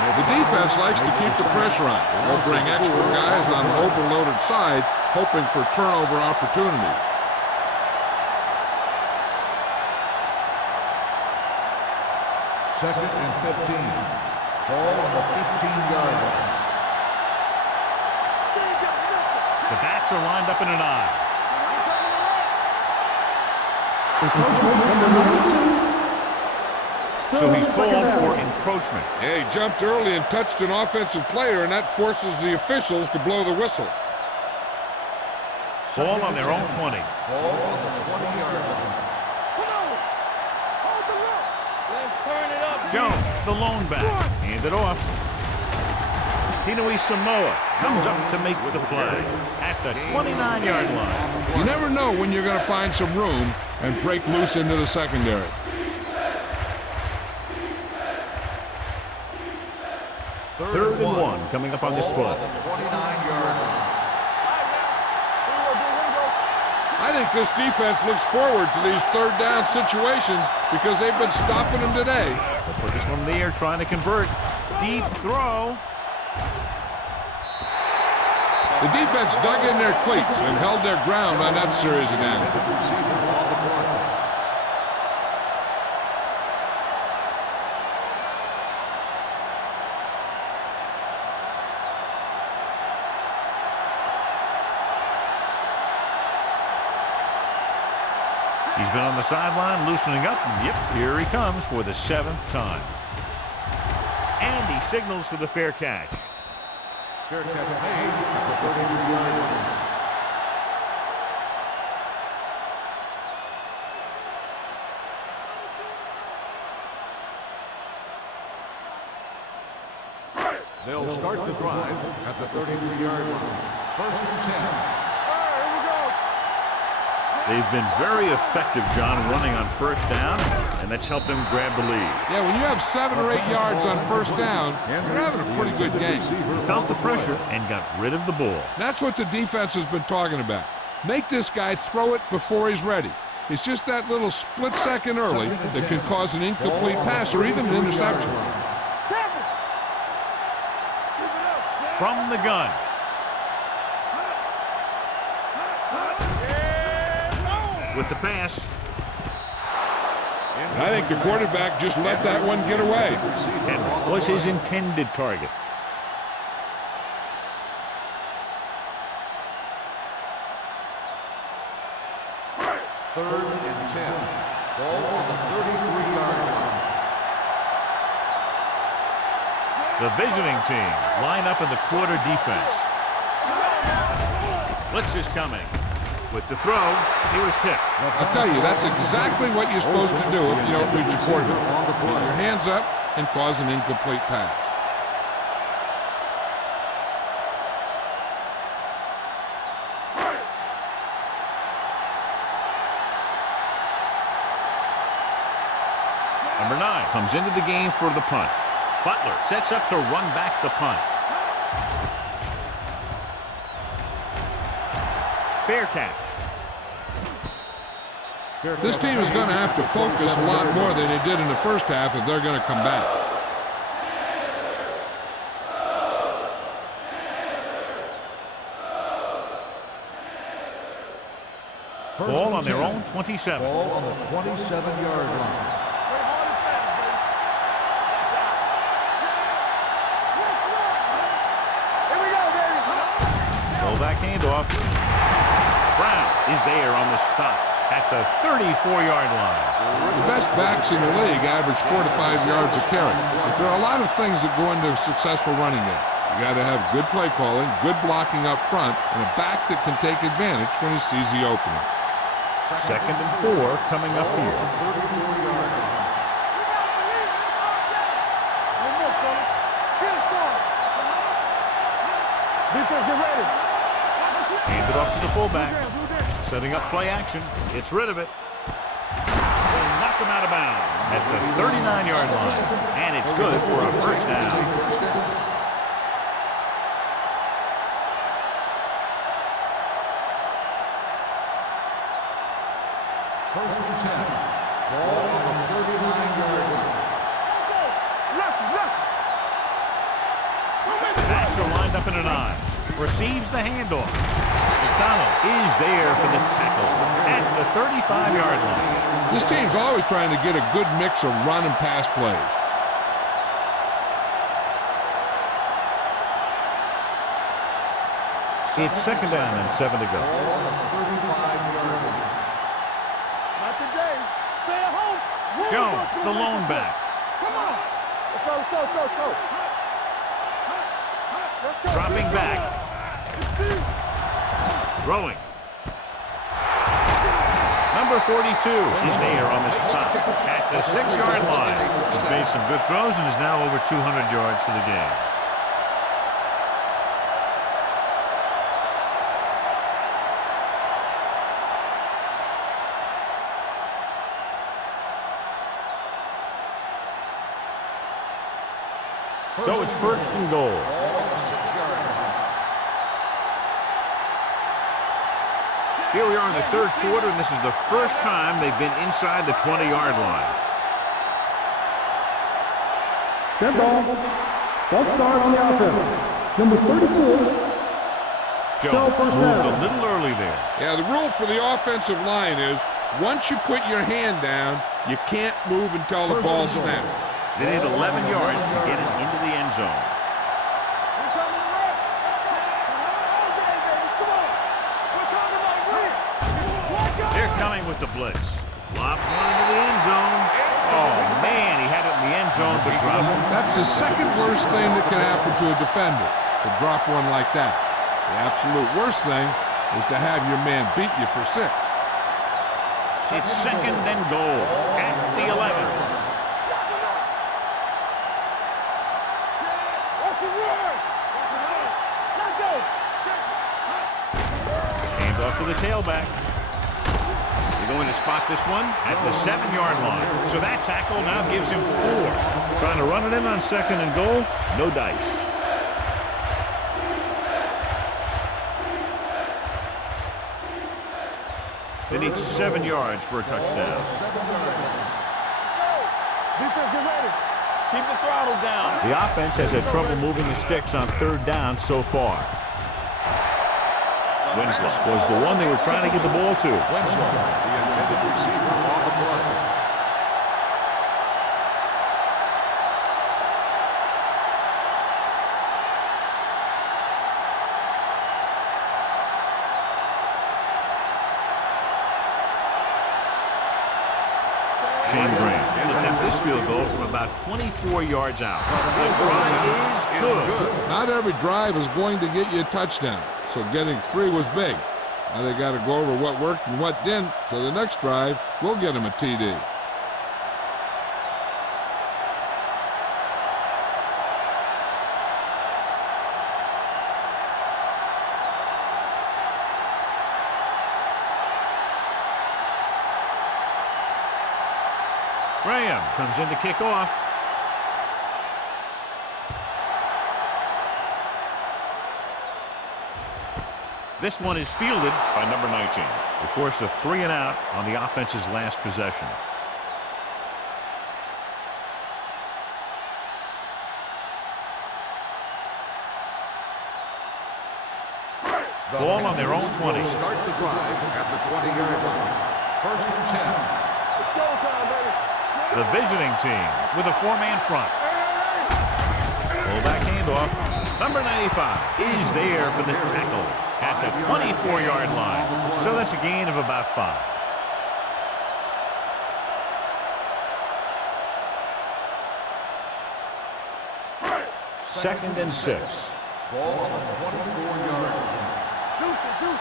The defense likes to keep the pressure on. They'll bring extra guys on an overloaded side, hoping for turnover opportunities. Second and 15. Ball on the 15-yard line. The backs are lined up in an I. So he's called for encroachment. Yeah, he jumped early and touched an offensive player, and that forces the officials to blow the whistle. Ball on their own 20. Ball on the 20-yard line. Come on. Hold the rope. Let's turn it up. Jones, the lone back. Hand it off. Tinui Samoa comes up to make the play at the 29-yard line. You never know when you're going to find some room and break loose into the secondary. Third and 1 coming up on this play. Ball on the 29-yard line. I think this defense looks forward to these third down situations because they've been stopping them today. They'll put this one in the air, trying to convert. Deep throw. The defense dug in their cleats and held their ground on that series of downs. Receiver on the play. He's been on the sideline, loosening up, and yep, here he comes for the 7th time. And he signals for the fair catch. Fair catch made at the 33-yard line. They'll start the drive at the 33-yard line. First and 10. They've been very effective, John, running on first down, and that's helped them grab the lead. Yeah, when you have 7 or 8 yards on first down, you're having a pretty good game. He felt the pressure and got rid of the ball. That's what the defense has been talking about. Make this guy throw it before he's ready. It's just that little split second early that can cause an incomplete pass or even an interception. From the gun. With the pass. I think the quarterback just let that one get away. And was his intended target. Third and 10. Ball on the 33-yard line. The visiting team line up in the quarter defense. Blitz is coming. With the throw, he was tipped. I'll tell you, that's exactly what you're supposed to do if you don't reach a quarterback. Get your hands up and cause an incomplete pass. Number 9 comes into the game for the punt. Butler sets up to run back the punt. Fair catch. This team is going to have to focus a lot more than they did in the first half if they're going to come back. Ball on their own 27. Ball on the 27-yard line. Back handoff. Brown is there on the stop at the 34-yard line. The best backs in the league average 4 to 5 yards a carry. But there are a lot of things that go into a successful running game. You got to have good play calling, good blocking up front, and a back that can take advantage when he sees the opening. Second and 4 coming up here. 34-yard line. Defense, get ready. Hand it off to the fullback. Setting up play action. Gets rid of it. They knock him out of bounds at the 39-yard line. And it's good for a first down. First and 10. Ball on the 39-yard line. Backs are lined up in a 9. Receives the handoff. McDonald is there for the tackle at the 35-yard line. This team's always trying to get a good mix of run and pass plays. It's second down and 7 to go. Ball on the 35-yard line. Not today. Stay at home. Jones, the lone back. Come on. Let's go, let's go, let's go, let's go. Let's go. Dropping back. Throwing. Number 42 is there on the stop at the 6-yard line. He's made some good throws and is now over 200 yards for the game. So it's first and goal. Ball on the 6-yard line. Here we are in the third quarter, and this is the first time they've been inside the 20-yard line. Dead ball. Ball start on the offense. Number 34. Jones first moved down. a little early there. Yeah, the rule for the offensive line is once you put your hand down, you can't move until the ball snaps. They need 11 yards to get it into the end zone. They're coming with the blitz. Lobs one into the end zone. Oh, man, he had it in the end zone, but dropped it. That's the second worst thing that can happen to a defender, to drop one like that. The absolute worst thing is to have your man beat you for 6. It's second and goal at the 11. Handoff to the tailback. They're going to spot this one at the 7-yard line. So that tackle now gives him 4. Trying to run it in on 2nd and goal. No dice. They need 7 yards for a touchdown. Defense, get ready. Keep the throttle down. The offense has had trouble moving the sticks on 3rd down so far. Winslow was the one they were trying to get the ball to. Winslow, the intended receiver on the play. Shane Graham will attempt this field goal from about 24 yards out. The drive is good. Not every drive is going to get you a touchdown, so getting 3 was big. Now they got to go over what worked and what didn't, so the next drive will get them a TD. Graham comes in to kick off. This one is fielded by number 19. They forced a 3 and out on the offense's last possession. Ball on their own 20. Start the drive at the 20-yard line. 1st and 10. It's showtime, baby. The visiting team with a 4-man front. Fullback handoff. Number 95 is there for the tackle at the 24-yard line. So that's a gain of about 5. Second and 6. Ball on the 24-yard line. Deuce.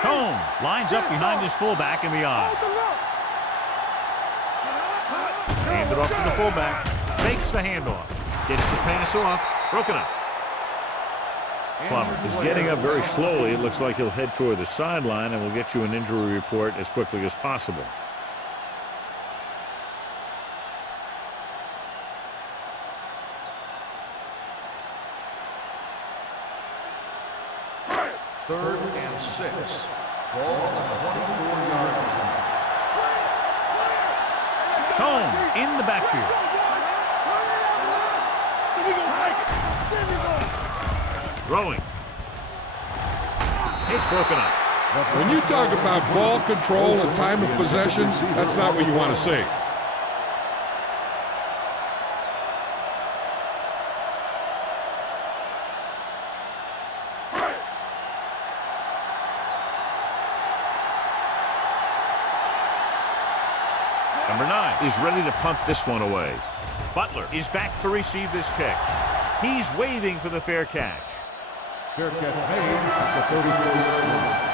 Combs lines up behind his fullback in the eye. Hand it off to the fullback. Fakes the handoff. Gets the pass off. Broken up. Plummer is getting up very slowly. It looks like he'll head toward the sideline, and we'll get you an injury report as quickly as possible. Third and 6. Ball on the 24-yard line. Combs in the backfield. Throwing. It's broken up. When you talk about ball control and time of possession, that's not what you want to see. Number 9 is ready to punt this one away. Butler is back to receive this kick. He's waving for the fair catch. Fair catch made at the 34-yard line.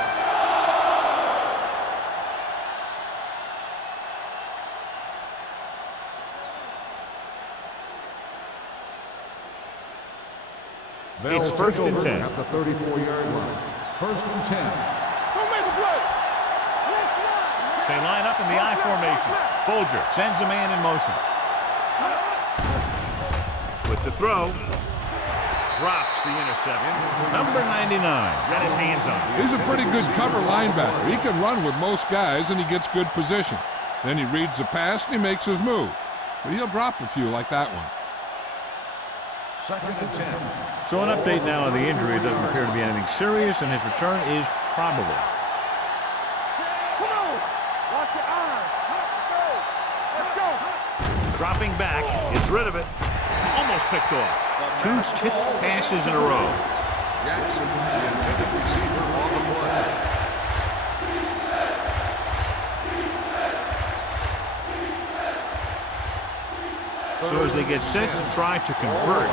It's 1st and 10. At the 34-yard line. 1st and 10. Don't make a play. They line up in the I formation. Folger sends a man in motion. With the throw. Drops the interception. Number 99 got his hands on it. He's a pretty good cover linebacker. He can run with most guys, and he gets good position. Then he reads the pass, and he makes his move. But he'll drop a few like that one. 2nd and 10. So an update now on the injury. It doesn't appear to be anything serious, and his return is probable. Come on. Watch your eyes. Let's go. Dropping back, gets rid of it. Almost picked off. 2 tipped passes in a row. Jackson, the intended receiver on the play. So as they get set to try to convert,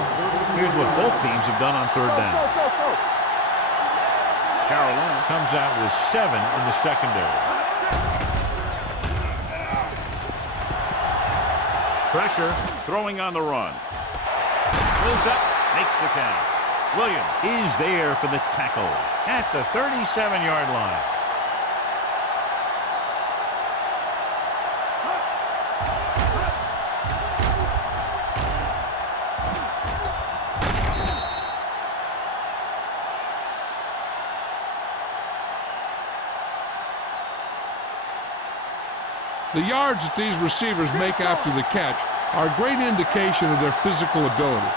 here's what both teams have done on 3rd down. Carolina comes out with 7 in the secondary. Pressure, throwing on the run. Throws up, makes the catch. Williams is there for the tackle at the 37-yard line. The yards that these receivers make after the catch are a great indication of their physical ability.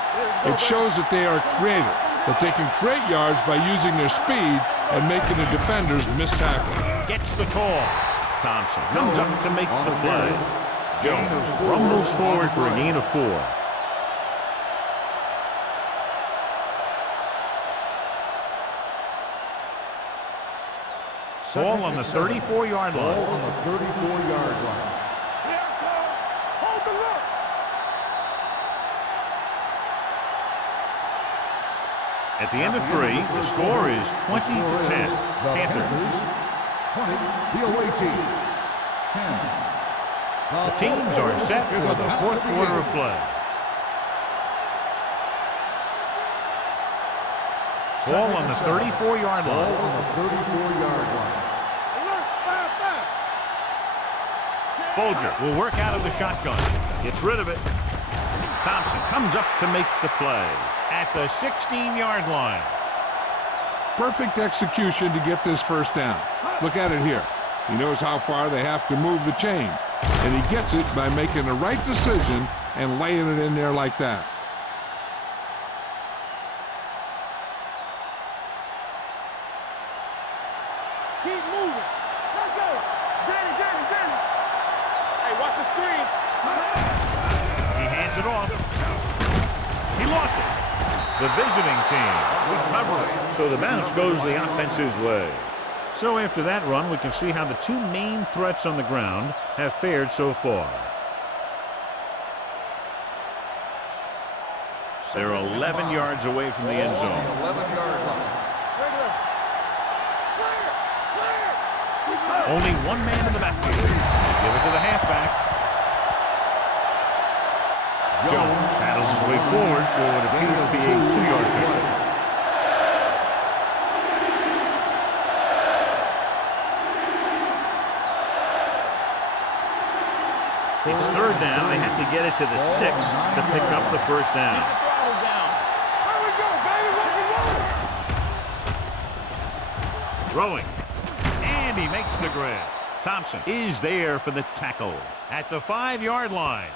It shows that they are creative, that they can create yards by using their speed and making the defenders miss tackles. Gets the call. Thompson comes up to make the play. Jones rumbles forward for a gain of 4. Ball on the 34-yard line. Ball on the 34-yard line. Hold the look. At the end of 3, the score is 20-10. Panthers. 20, the away team. 10. The teams are set for the fourth quarter of play. Ball on the 34-yard Ball line. on the 34-yard line. Alert, 5-5. Bolger will work out of the shotgun. Gets rid of it. Thompson comes up to make the play at the 16-yard line. Perfect execution to get this first down. Look at it here. He knows how far they have to move the chain, and he gets it by making the right decision and laying it in there like that. Keep moving. Let's go. Danny. Hey, watch the screen. He hands it off. He lost it. The visiting team recovering. So the bounce goes the offense's way. So after that run, we can see how the two main threats on the ground have fared so far. They're 11 yards away from the end zone. 11-yard line. Only one man in the backfield. They give it to the halfback. Jones paddles his way forward for what appears to be a 2-yard pickup. It's third down. They have to get it to the 6 to pick up the first down. There we go, baby. Rock and roll. Throwing. And he makes the grab. Thompson is there for the tackle at the 5-yard line.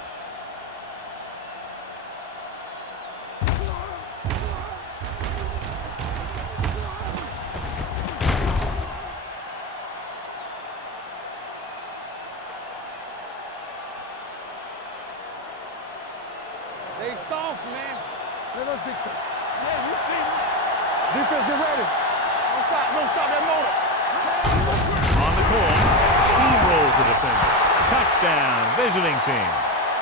They soft, man. Let us dictate. Yeah, you see me. Defense, get ready. Don't stop that motor. On the call, steamrolls the defender. Touchdown, visiting team.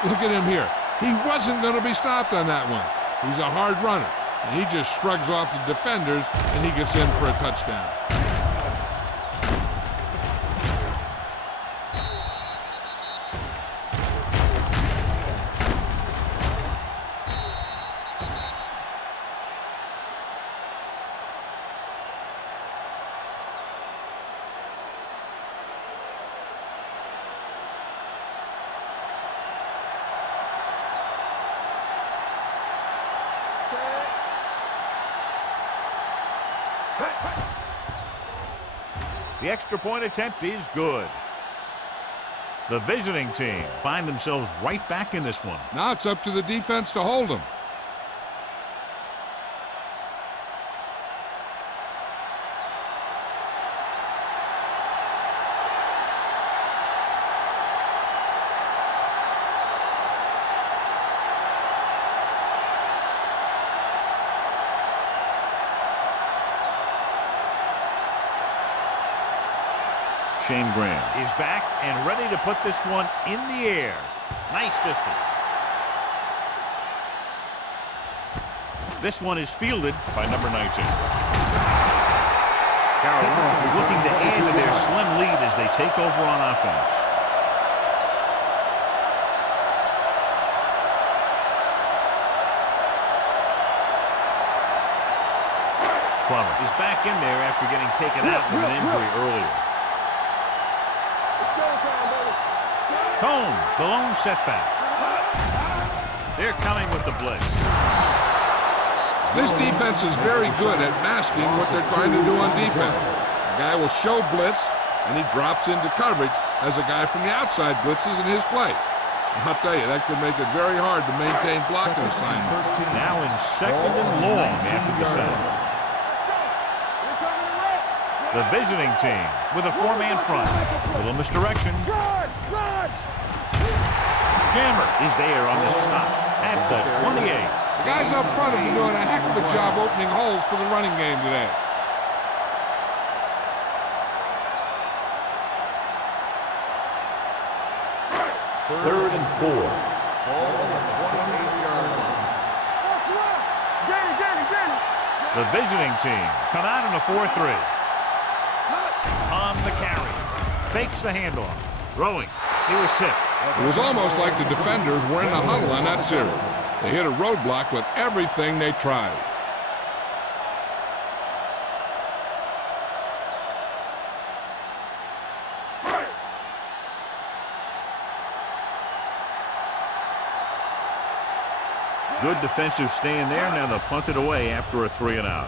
Look at him here. He wasn't going to be stopped on that one. He's a hard runner, and he just shrugs off the defenders, and he gets in for a touchdown. The extra point attempt is good. The visiting team find themselves right back in this one. Now it's up to the defense to hold him. Shane Graham is back and ready to put this one in the air. Nice distance. This one is fielded by number 19. Carolina is looking to add to their slim lead as they take over on offense. Plummer is back in there after getting taken out with an injury earlier. Combs, the lone setback. They're coming with the blitz. This defense is very good at masking what they're trying to do on defense. The guy will show blitz, and he drops into coverage as a guy from the outside blitzes in his place. I'll tell you, that could make it very hard to maintain blocking assignments. Now in second and long after the center. The visiting team with a four-man front. Little misdirection. Jammer is there on the stop at the 28. The guys up front have been doing a heck of a job opening holes for the running game today. Third and 4. Ball on the 28-yard line. The visiting team come out in a 4-3. On the carry. Fakes the handoff. Throwing. He was tipped. It was almost like the defenders were in a huddle on that series. They hit a roadblock with everything they tried. Good defensive stand there. Now they'll punt it away after a 3-and-out.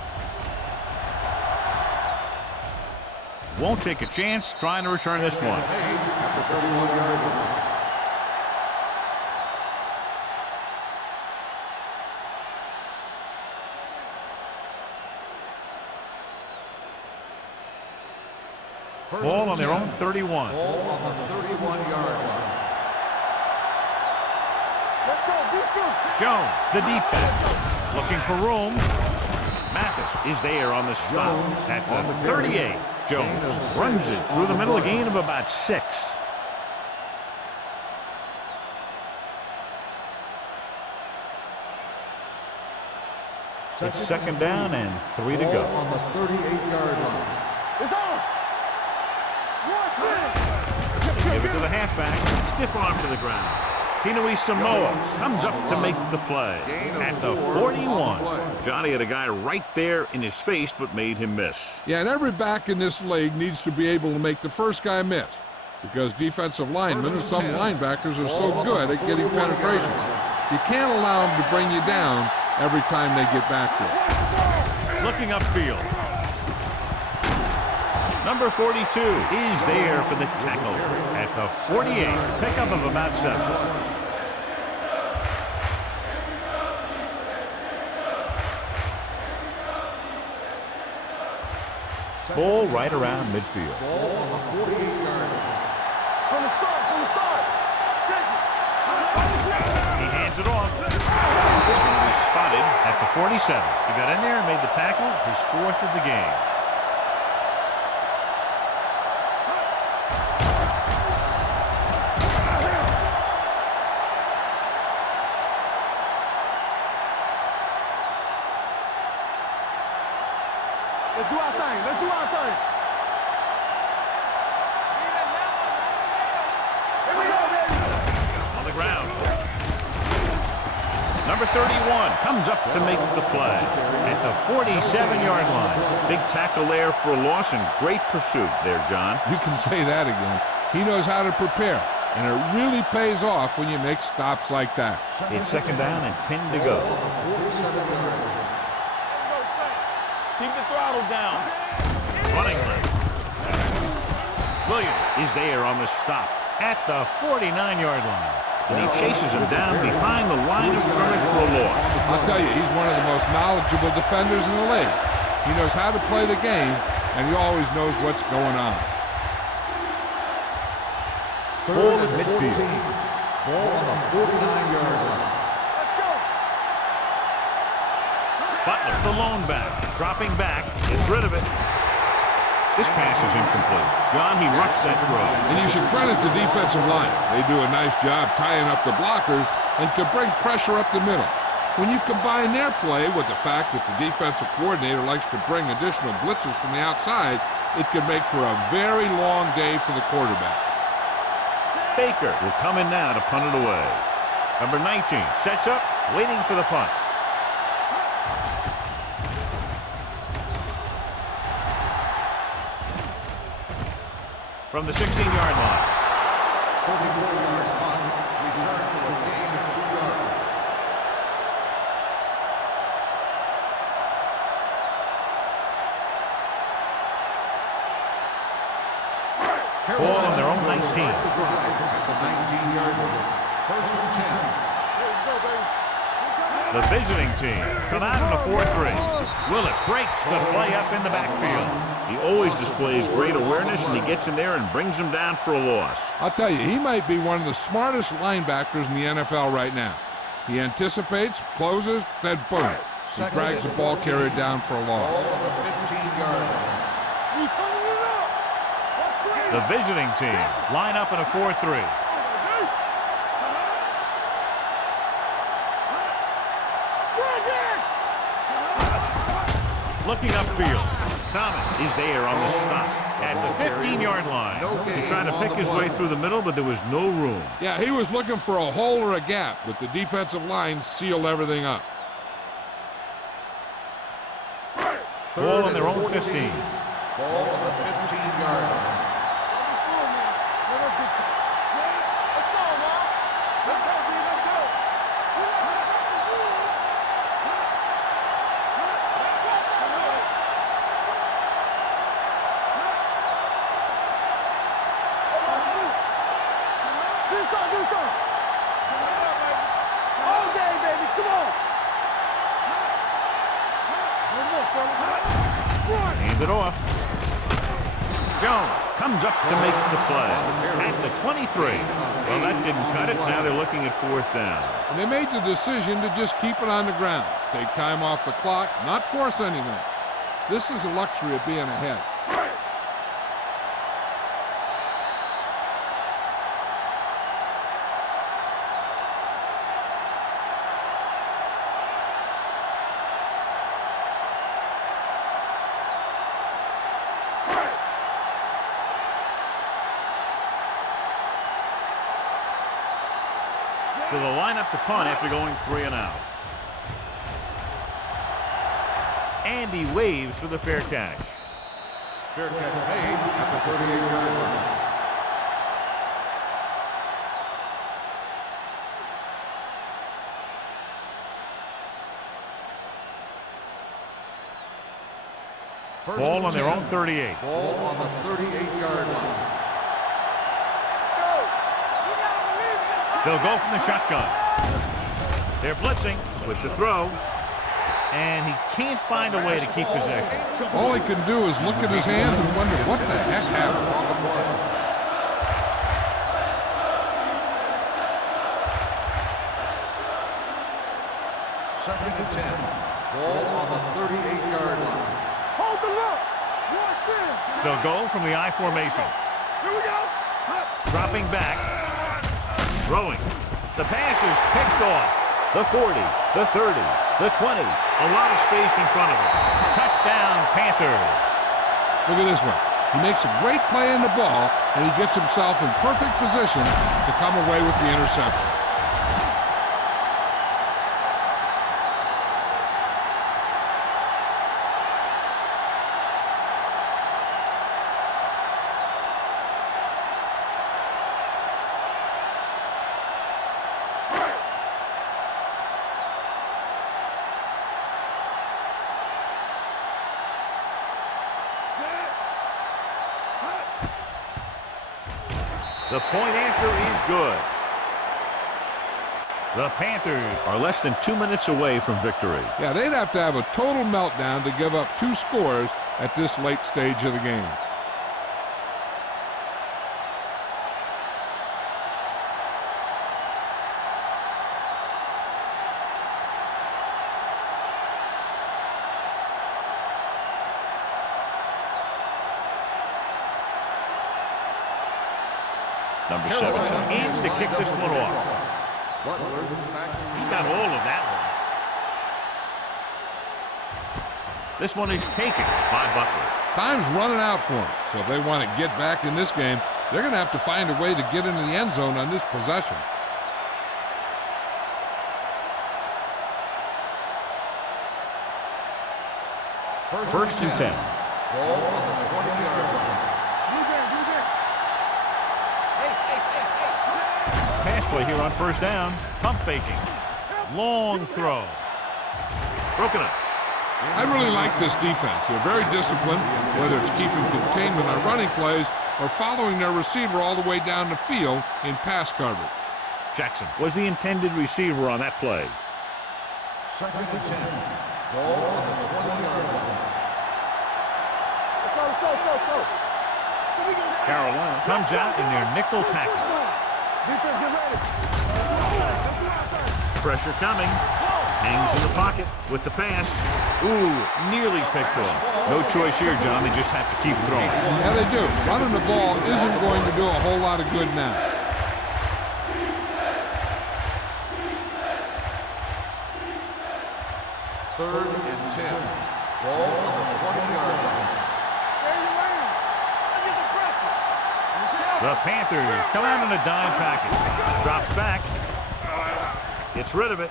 Won't take a chance trying to return this one. At the 31-yard line. Ball on their own 31. Ball on the 31-yard line. Jones, the deep back, looking for room. Mathis is there on the stop at the 38. Jones runs it through the middle, a gain of about 6. It's second down and 3 to go. On the 38-yard line. It's on. They give it to the halfback. Stiff arm to the ground. Tinui Samoa comes up to make the play at the 41. Johnny had a guy right there in his face but made him miss. Yeah, and every back in this league needs to be able to make the first guy miss, because defensive linemen and some linebackers are so good at getting penetration. You can't allow them to bring you down every time they get back there. Looking upfield. Number 42 is there for the tackle at the 48. Pickup of about 7. Ball right around midfield. Ball on the 48-yard line. From the start. Check it. He hands it off. This one was spotted at the 47. He got in there and made the tackle, his 4th of the game. Let's do our thing. Here we go, baby. On the ground. Number 31 comes up to make the play at the 47-yard line. Big tackle there for a loss and great pursuit there, John. You can say that again. He knows how to prepare, and it really pays off when you make stops like that. It's second down and 10 to go. Keep the throttle down. Running left. Williams is there on the stop at the 49-yard line. And he chases him down behind the line of scrimmage for a loss. I'll tell you, he's one of the most knowledgeable defenders in the league. He knows how to play the game, and he always knows what's going on. Ball at midfield. Ball on the 49-yard line. Butler, the lone back, dropping back, gets rid of it. This pass is incomplete. John, he rushed that throw. And you should credit the defensive line. They do a nice job tying up the blockers and can bring pressure up the middle. When you combine their play with the fact that the defensive coordinator likes to bring additional blitzes from the outside, it can make for a very long day for the quarterback. Baker will come in now to punt it away. Number 19 sets up, waiting for the punt. from the 16-yard line. 44-yard punt. Return for a gain of 2 yards. Ball on their own 19. The drive at the 19-yard line. First and 10. The visiting team come out in a 4-3. Willis breaks the play up in the backfield. He always displays great awareness, and he gets in there and brings him down for a loss. I'll tell you, he might be one of the smartest linebackers in the NFL right now. He anticipates, closes, then boom. He drags the ball carrier down for a loss. Ball on the 15-yard line. The visiting team line up in a 4-3. Looking upfield. Thomas is there on the stop at the 15-yard line. He tried to pick his way through the middle, but there was no room. Yeah, he was looking for a hole or a gap, but the defensive line sealed everything up. Ball on their own 15. Ball on the 15-yard line. Hand it off. Jones comes up to make the play at the 23. Well, that didn't cut it. Now they're looking at 4th down. And they made the decision to just keep it on the ground. Take time off the clock, not force anything. This is the luxury of being ahead. So they'll line up to punt after going 3 and out. And he waves for the fair catch. Fair catch made at the 38-yard line. Ball on their own 38. Ball on the 38-yard line. They'll go from the shotgun. They're blitzing with the throw. And he can't find a way to keep possession. All he can do is look at his hands and wonder what the heck happened. Second and 10. Ball on the 38-yard line. Hold the look. Watch this. They'll go from the I formation. Here we go. Dropping back. Throwing. The pass is picked off. The 40, the 30, the 20. A lot of space in front of him. Touchdown, Panthers. Look at this one. He makes a great play in the ball, and he gets himself in perfect position to come away with the interception. The point after is good. The Panthers are less than 2 minutes away from victory. Yeah, they'd have to have a total meltdown to give up 2 scores at this late stage of the game. Number 17 in to kick this one off. He's got all of that one. This one is taken by Butler. Time's running out for them, so if they want to get back in this game, they're going to have to find a way to get into the end zone on this possession. First and 10. Ball on the 20-yard line. play here on first down. Pump faking. Long throw. Broken up. I really like this defense. They're very disciplined, whether it's keeping containment on running plays or following their receiver all the way down the field in pass coverage. Jackson was the intended receiver on that play. 2nd and 10. Ball on the 20-yard line. Let's go. Carolina comes out in their nickel package. Defense, get ready. Pressure coming. Hangs in the pocket with the pass. Ooh, nearly picked off. No choice here, John. They just have to keep throwing. Yeah, they do. Running the ball isn't going to do a whole lot of good now. Third and 10. Ball on the 20-yard line. The Panthers come out in a dime package. Drops back. Gets rid of it.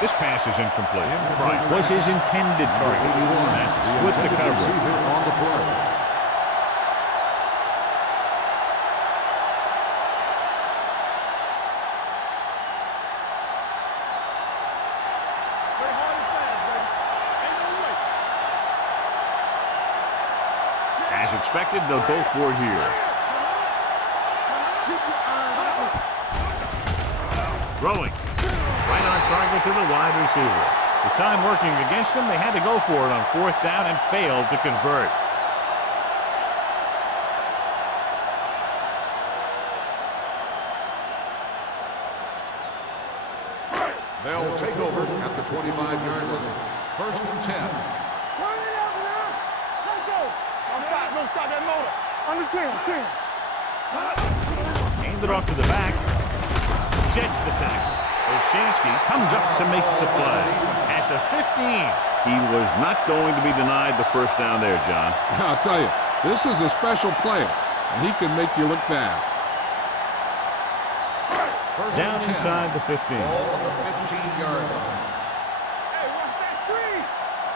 This pass is incomplete. Bryant was his intended target. Mathis with the coverage. On the play. As expected, they'll go for it here. Throwing. Right on target to the wide receiver. The time working against them, they had to go for it on 4th down and failed to convert. They'll take over at the 25-yard line. 1st and 10. Don't stop that motor. Under 10. Hand it off to the back. Sheds the tackle. Olshansky comes up to make the play. At the 15. He was not going to be denied the first down there, John. I'll tell you, this is a special player, and he can make you look bad. Down inside the 15. Ball on the 15-yard line. Hey, watch that screen.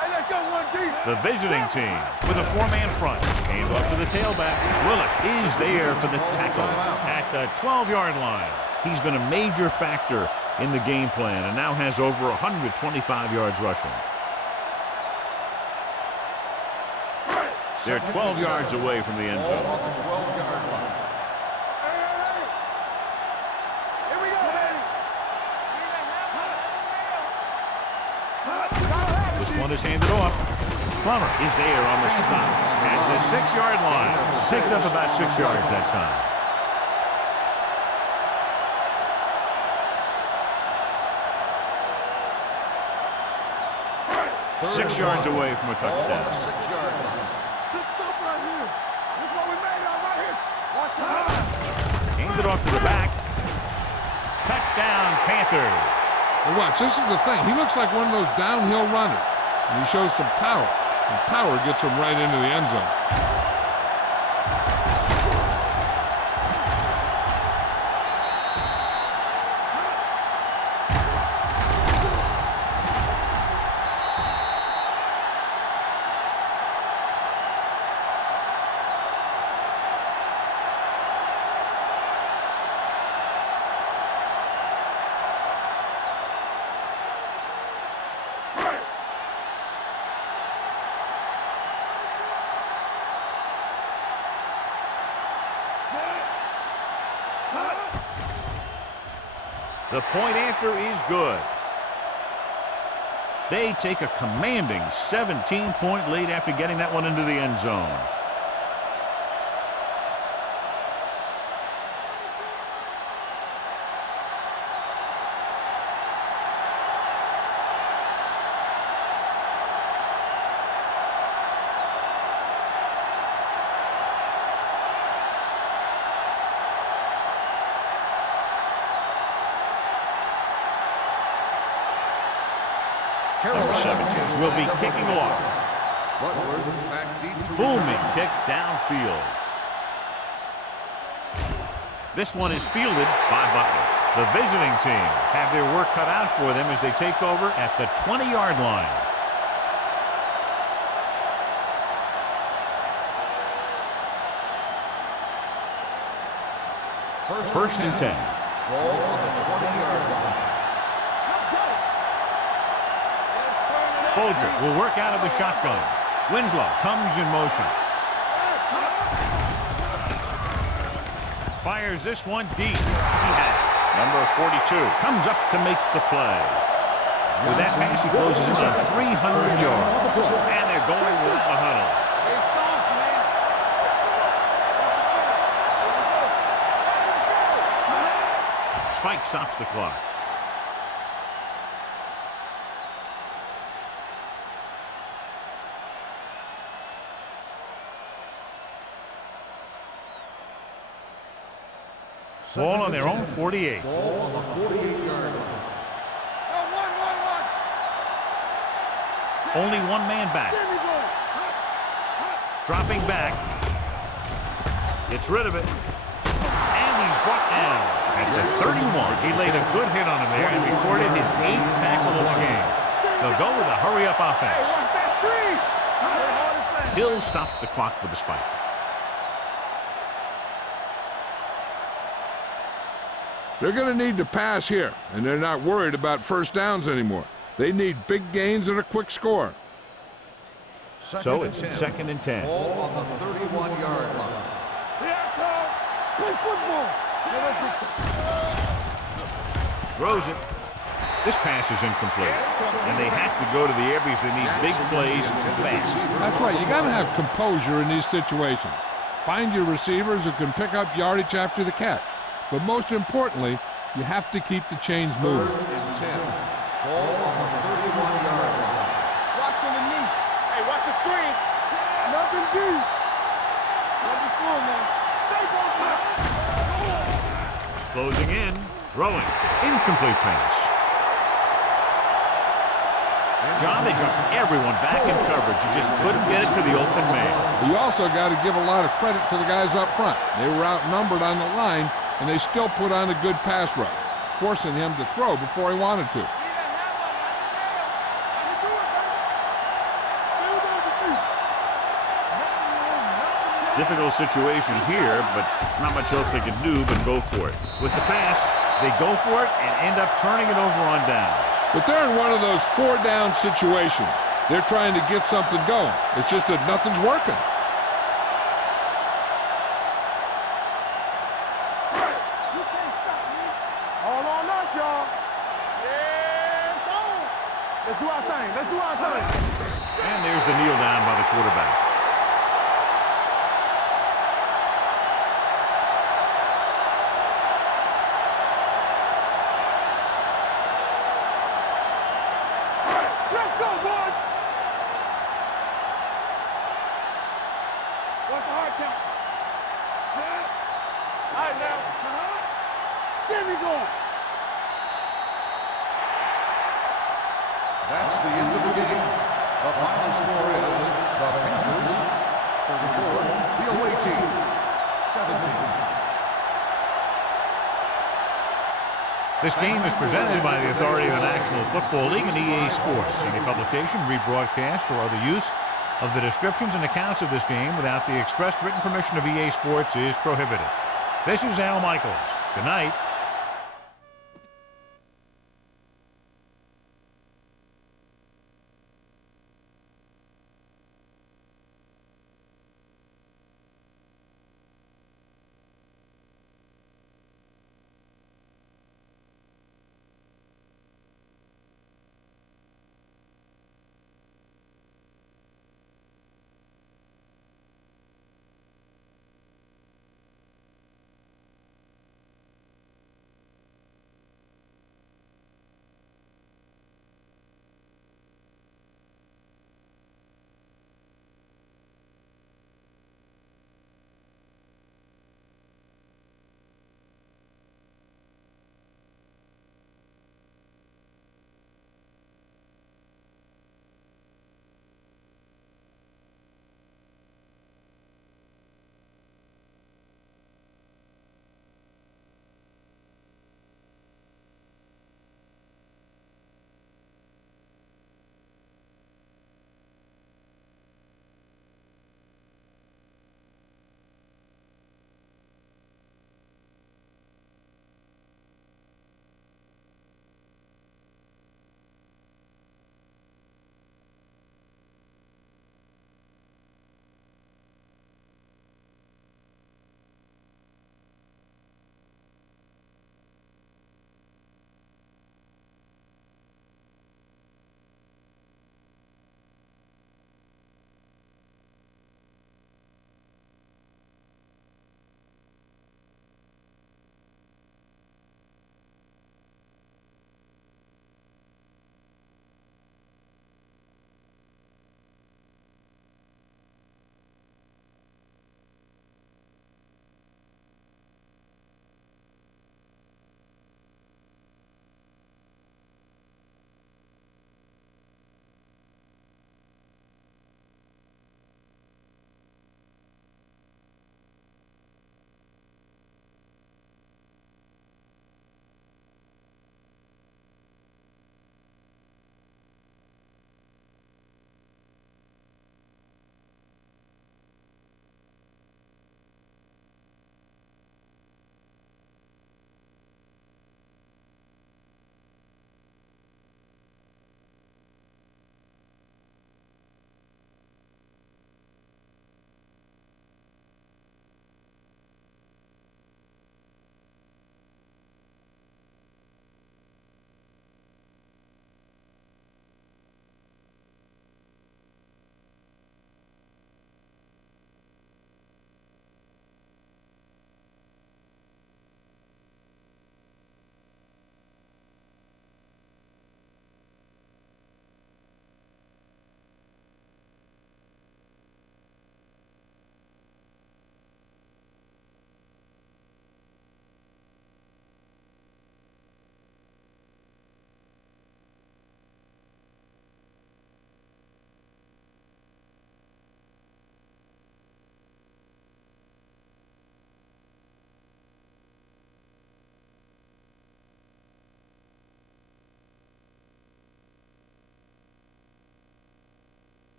Hey, let's go 1D. The visiting team with a 4-man front. Hand off to the tailback. Willis is there for the tackle at the 12-yard line. He's been a major factor in the game plan and now has over 125 yards rushing. They're 12 yards away from the end zone. Ball on the 12-yard line. Here we go, This one is handed off. Plummer is there on the stop at the 6-yard line. Picked up about 6 yards that time. 6 yards away from a touchdown. 6-yard line. Big stop right here. This is what we made out right here. Watch out. Hand it off to the back. Touchdown, Panthers. Well, watch, this is the thing. He looks like one of those downhill runners, and he shows some power, and power gets him right into the end zone. The point after is good. They take a commanding 17-point lead after getting that one into the end zone. Number 17 will be kicking off. Butler back deep to Booming kick downfield. This one is fielded by Butler. The visiting team have their work cut out for them as they take over at the 20-yard line. First and 10. Ball on the 20-yard line. Folger will work out of the shotgun. Winslow comes in motion. Fires this one deep. He has it. Number 42 comes up to make the play. With that pass, he closes in on 300 yards. And they're going without a huddle. Spike stops the clock. Ball on their own 48. Ball on the 48-yard line. Only one man back. Dropping back. Gets rid of it. And he's brought down. At the 31, he laid a good hit on him there and recorded his 8th tackle of the game. They'll go with a hurry-up offense. He'll stop the clock with the spike. They're going to need to pass here, and they're not worried about first downs anymore. They need big gains and a quick score. So it's 2nd and 10. Ball on the 31-yard line. Play football. Throws it. This pass is incomplete. And they have to go to the air because they need big plays fast. That's right. You got to have composure in these situations. Find your receivers who can pick up yardage after the catch. But most importantly, you have to keep the chains moving. 3rd and 10. Ball on the 31-yard line. Watch underneath. Hey, watch the screen. Nothing deep. Don't be fooled now. Closing in. Throwing. Incomplete pass. John, they dropped everyone back in coverage. You just couldn't get it to the open man. You also got to give a lot of credit to the guys up front. They were outnumbered on the line, and they still put on a good pass rush, forcing him to throw before he wanted to. Difficult situation here, but not much else they can do but go for it. With the pass, they go for it and end up turning it over on downs. But they're in one of those 4-down situations. They're trying to get something going. It's just that nothing's working. All on us, y'all. Yeah, it's on. Let's do our thing. Let's do our thing. And there's the kneel down by the quarterback. Let's go, boys. What's the hard count? Set. All right, now. Get me going. That's the end of the game. The final score is the Panthers 34, the away team 17. This game is presented by the authority of the National Football League and EA Sports. Any publication, rebroadcast, or other use of the descriptions and accounts of this game without the expressed written permission of EA Sports is prohibited. This is Al Michaels. Good night.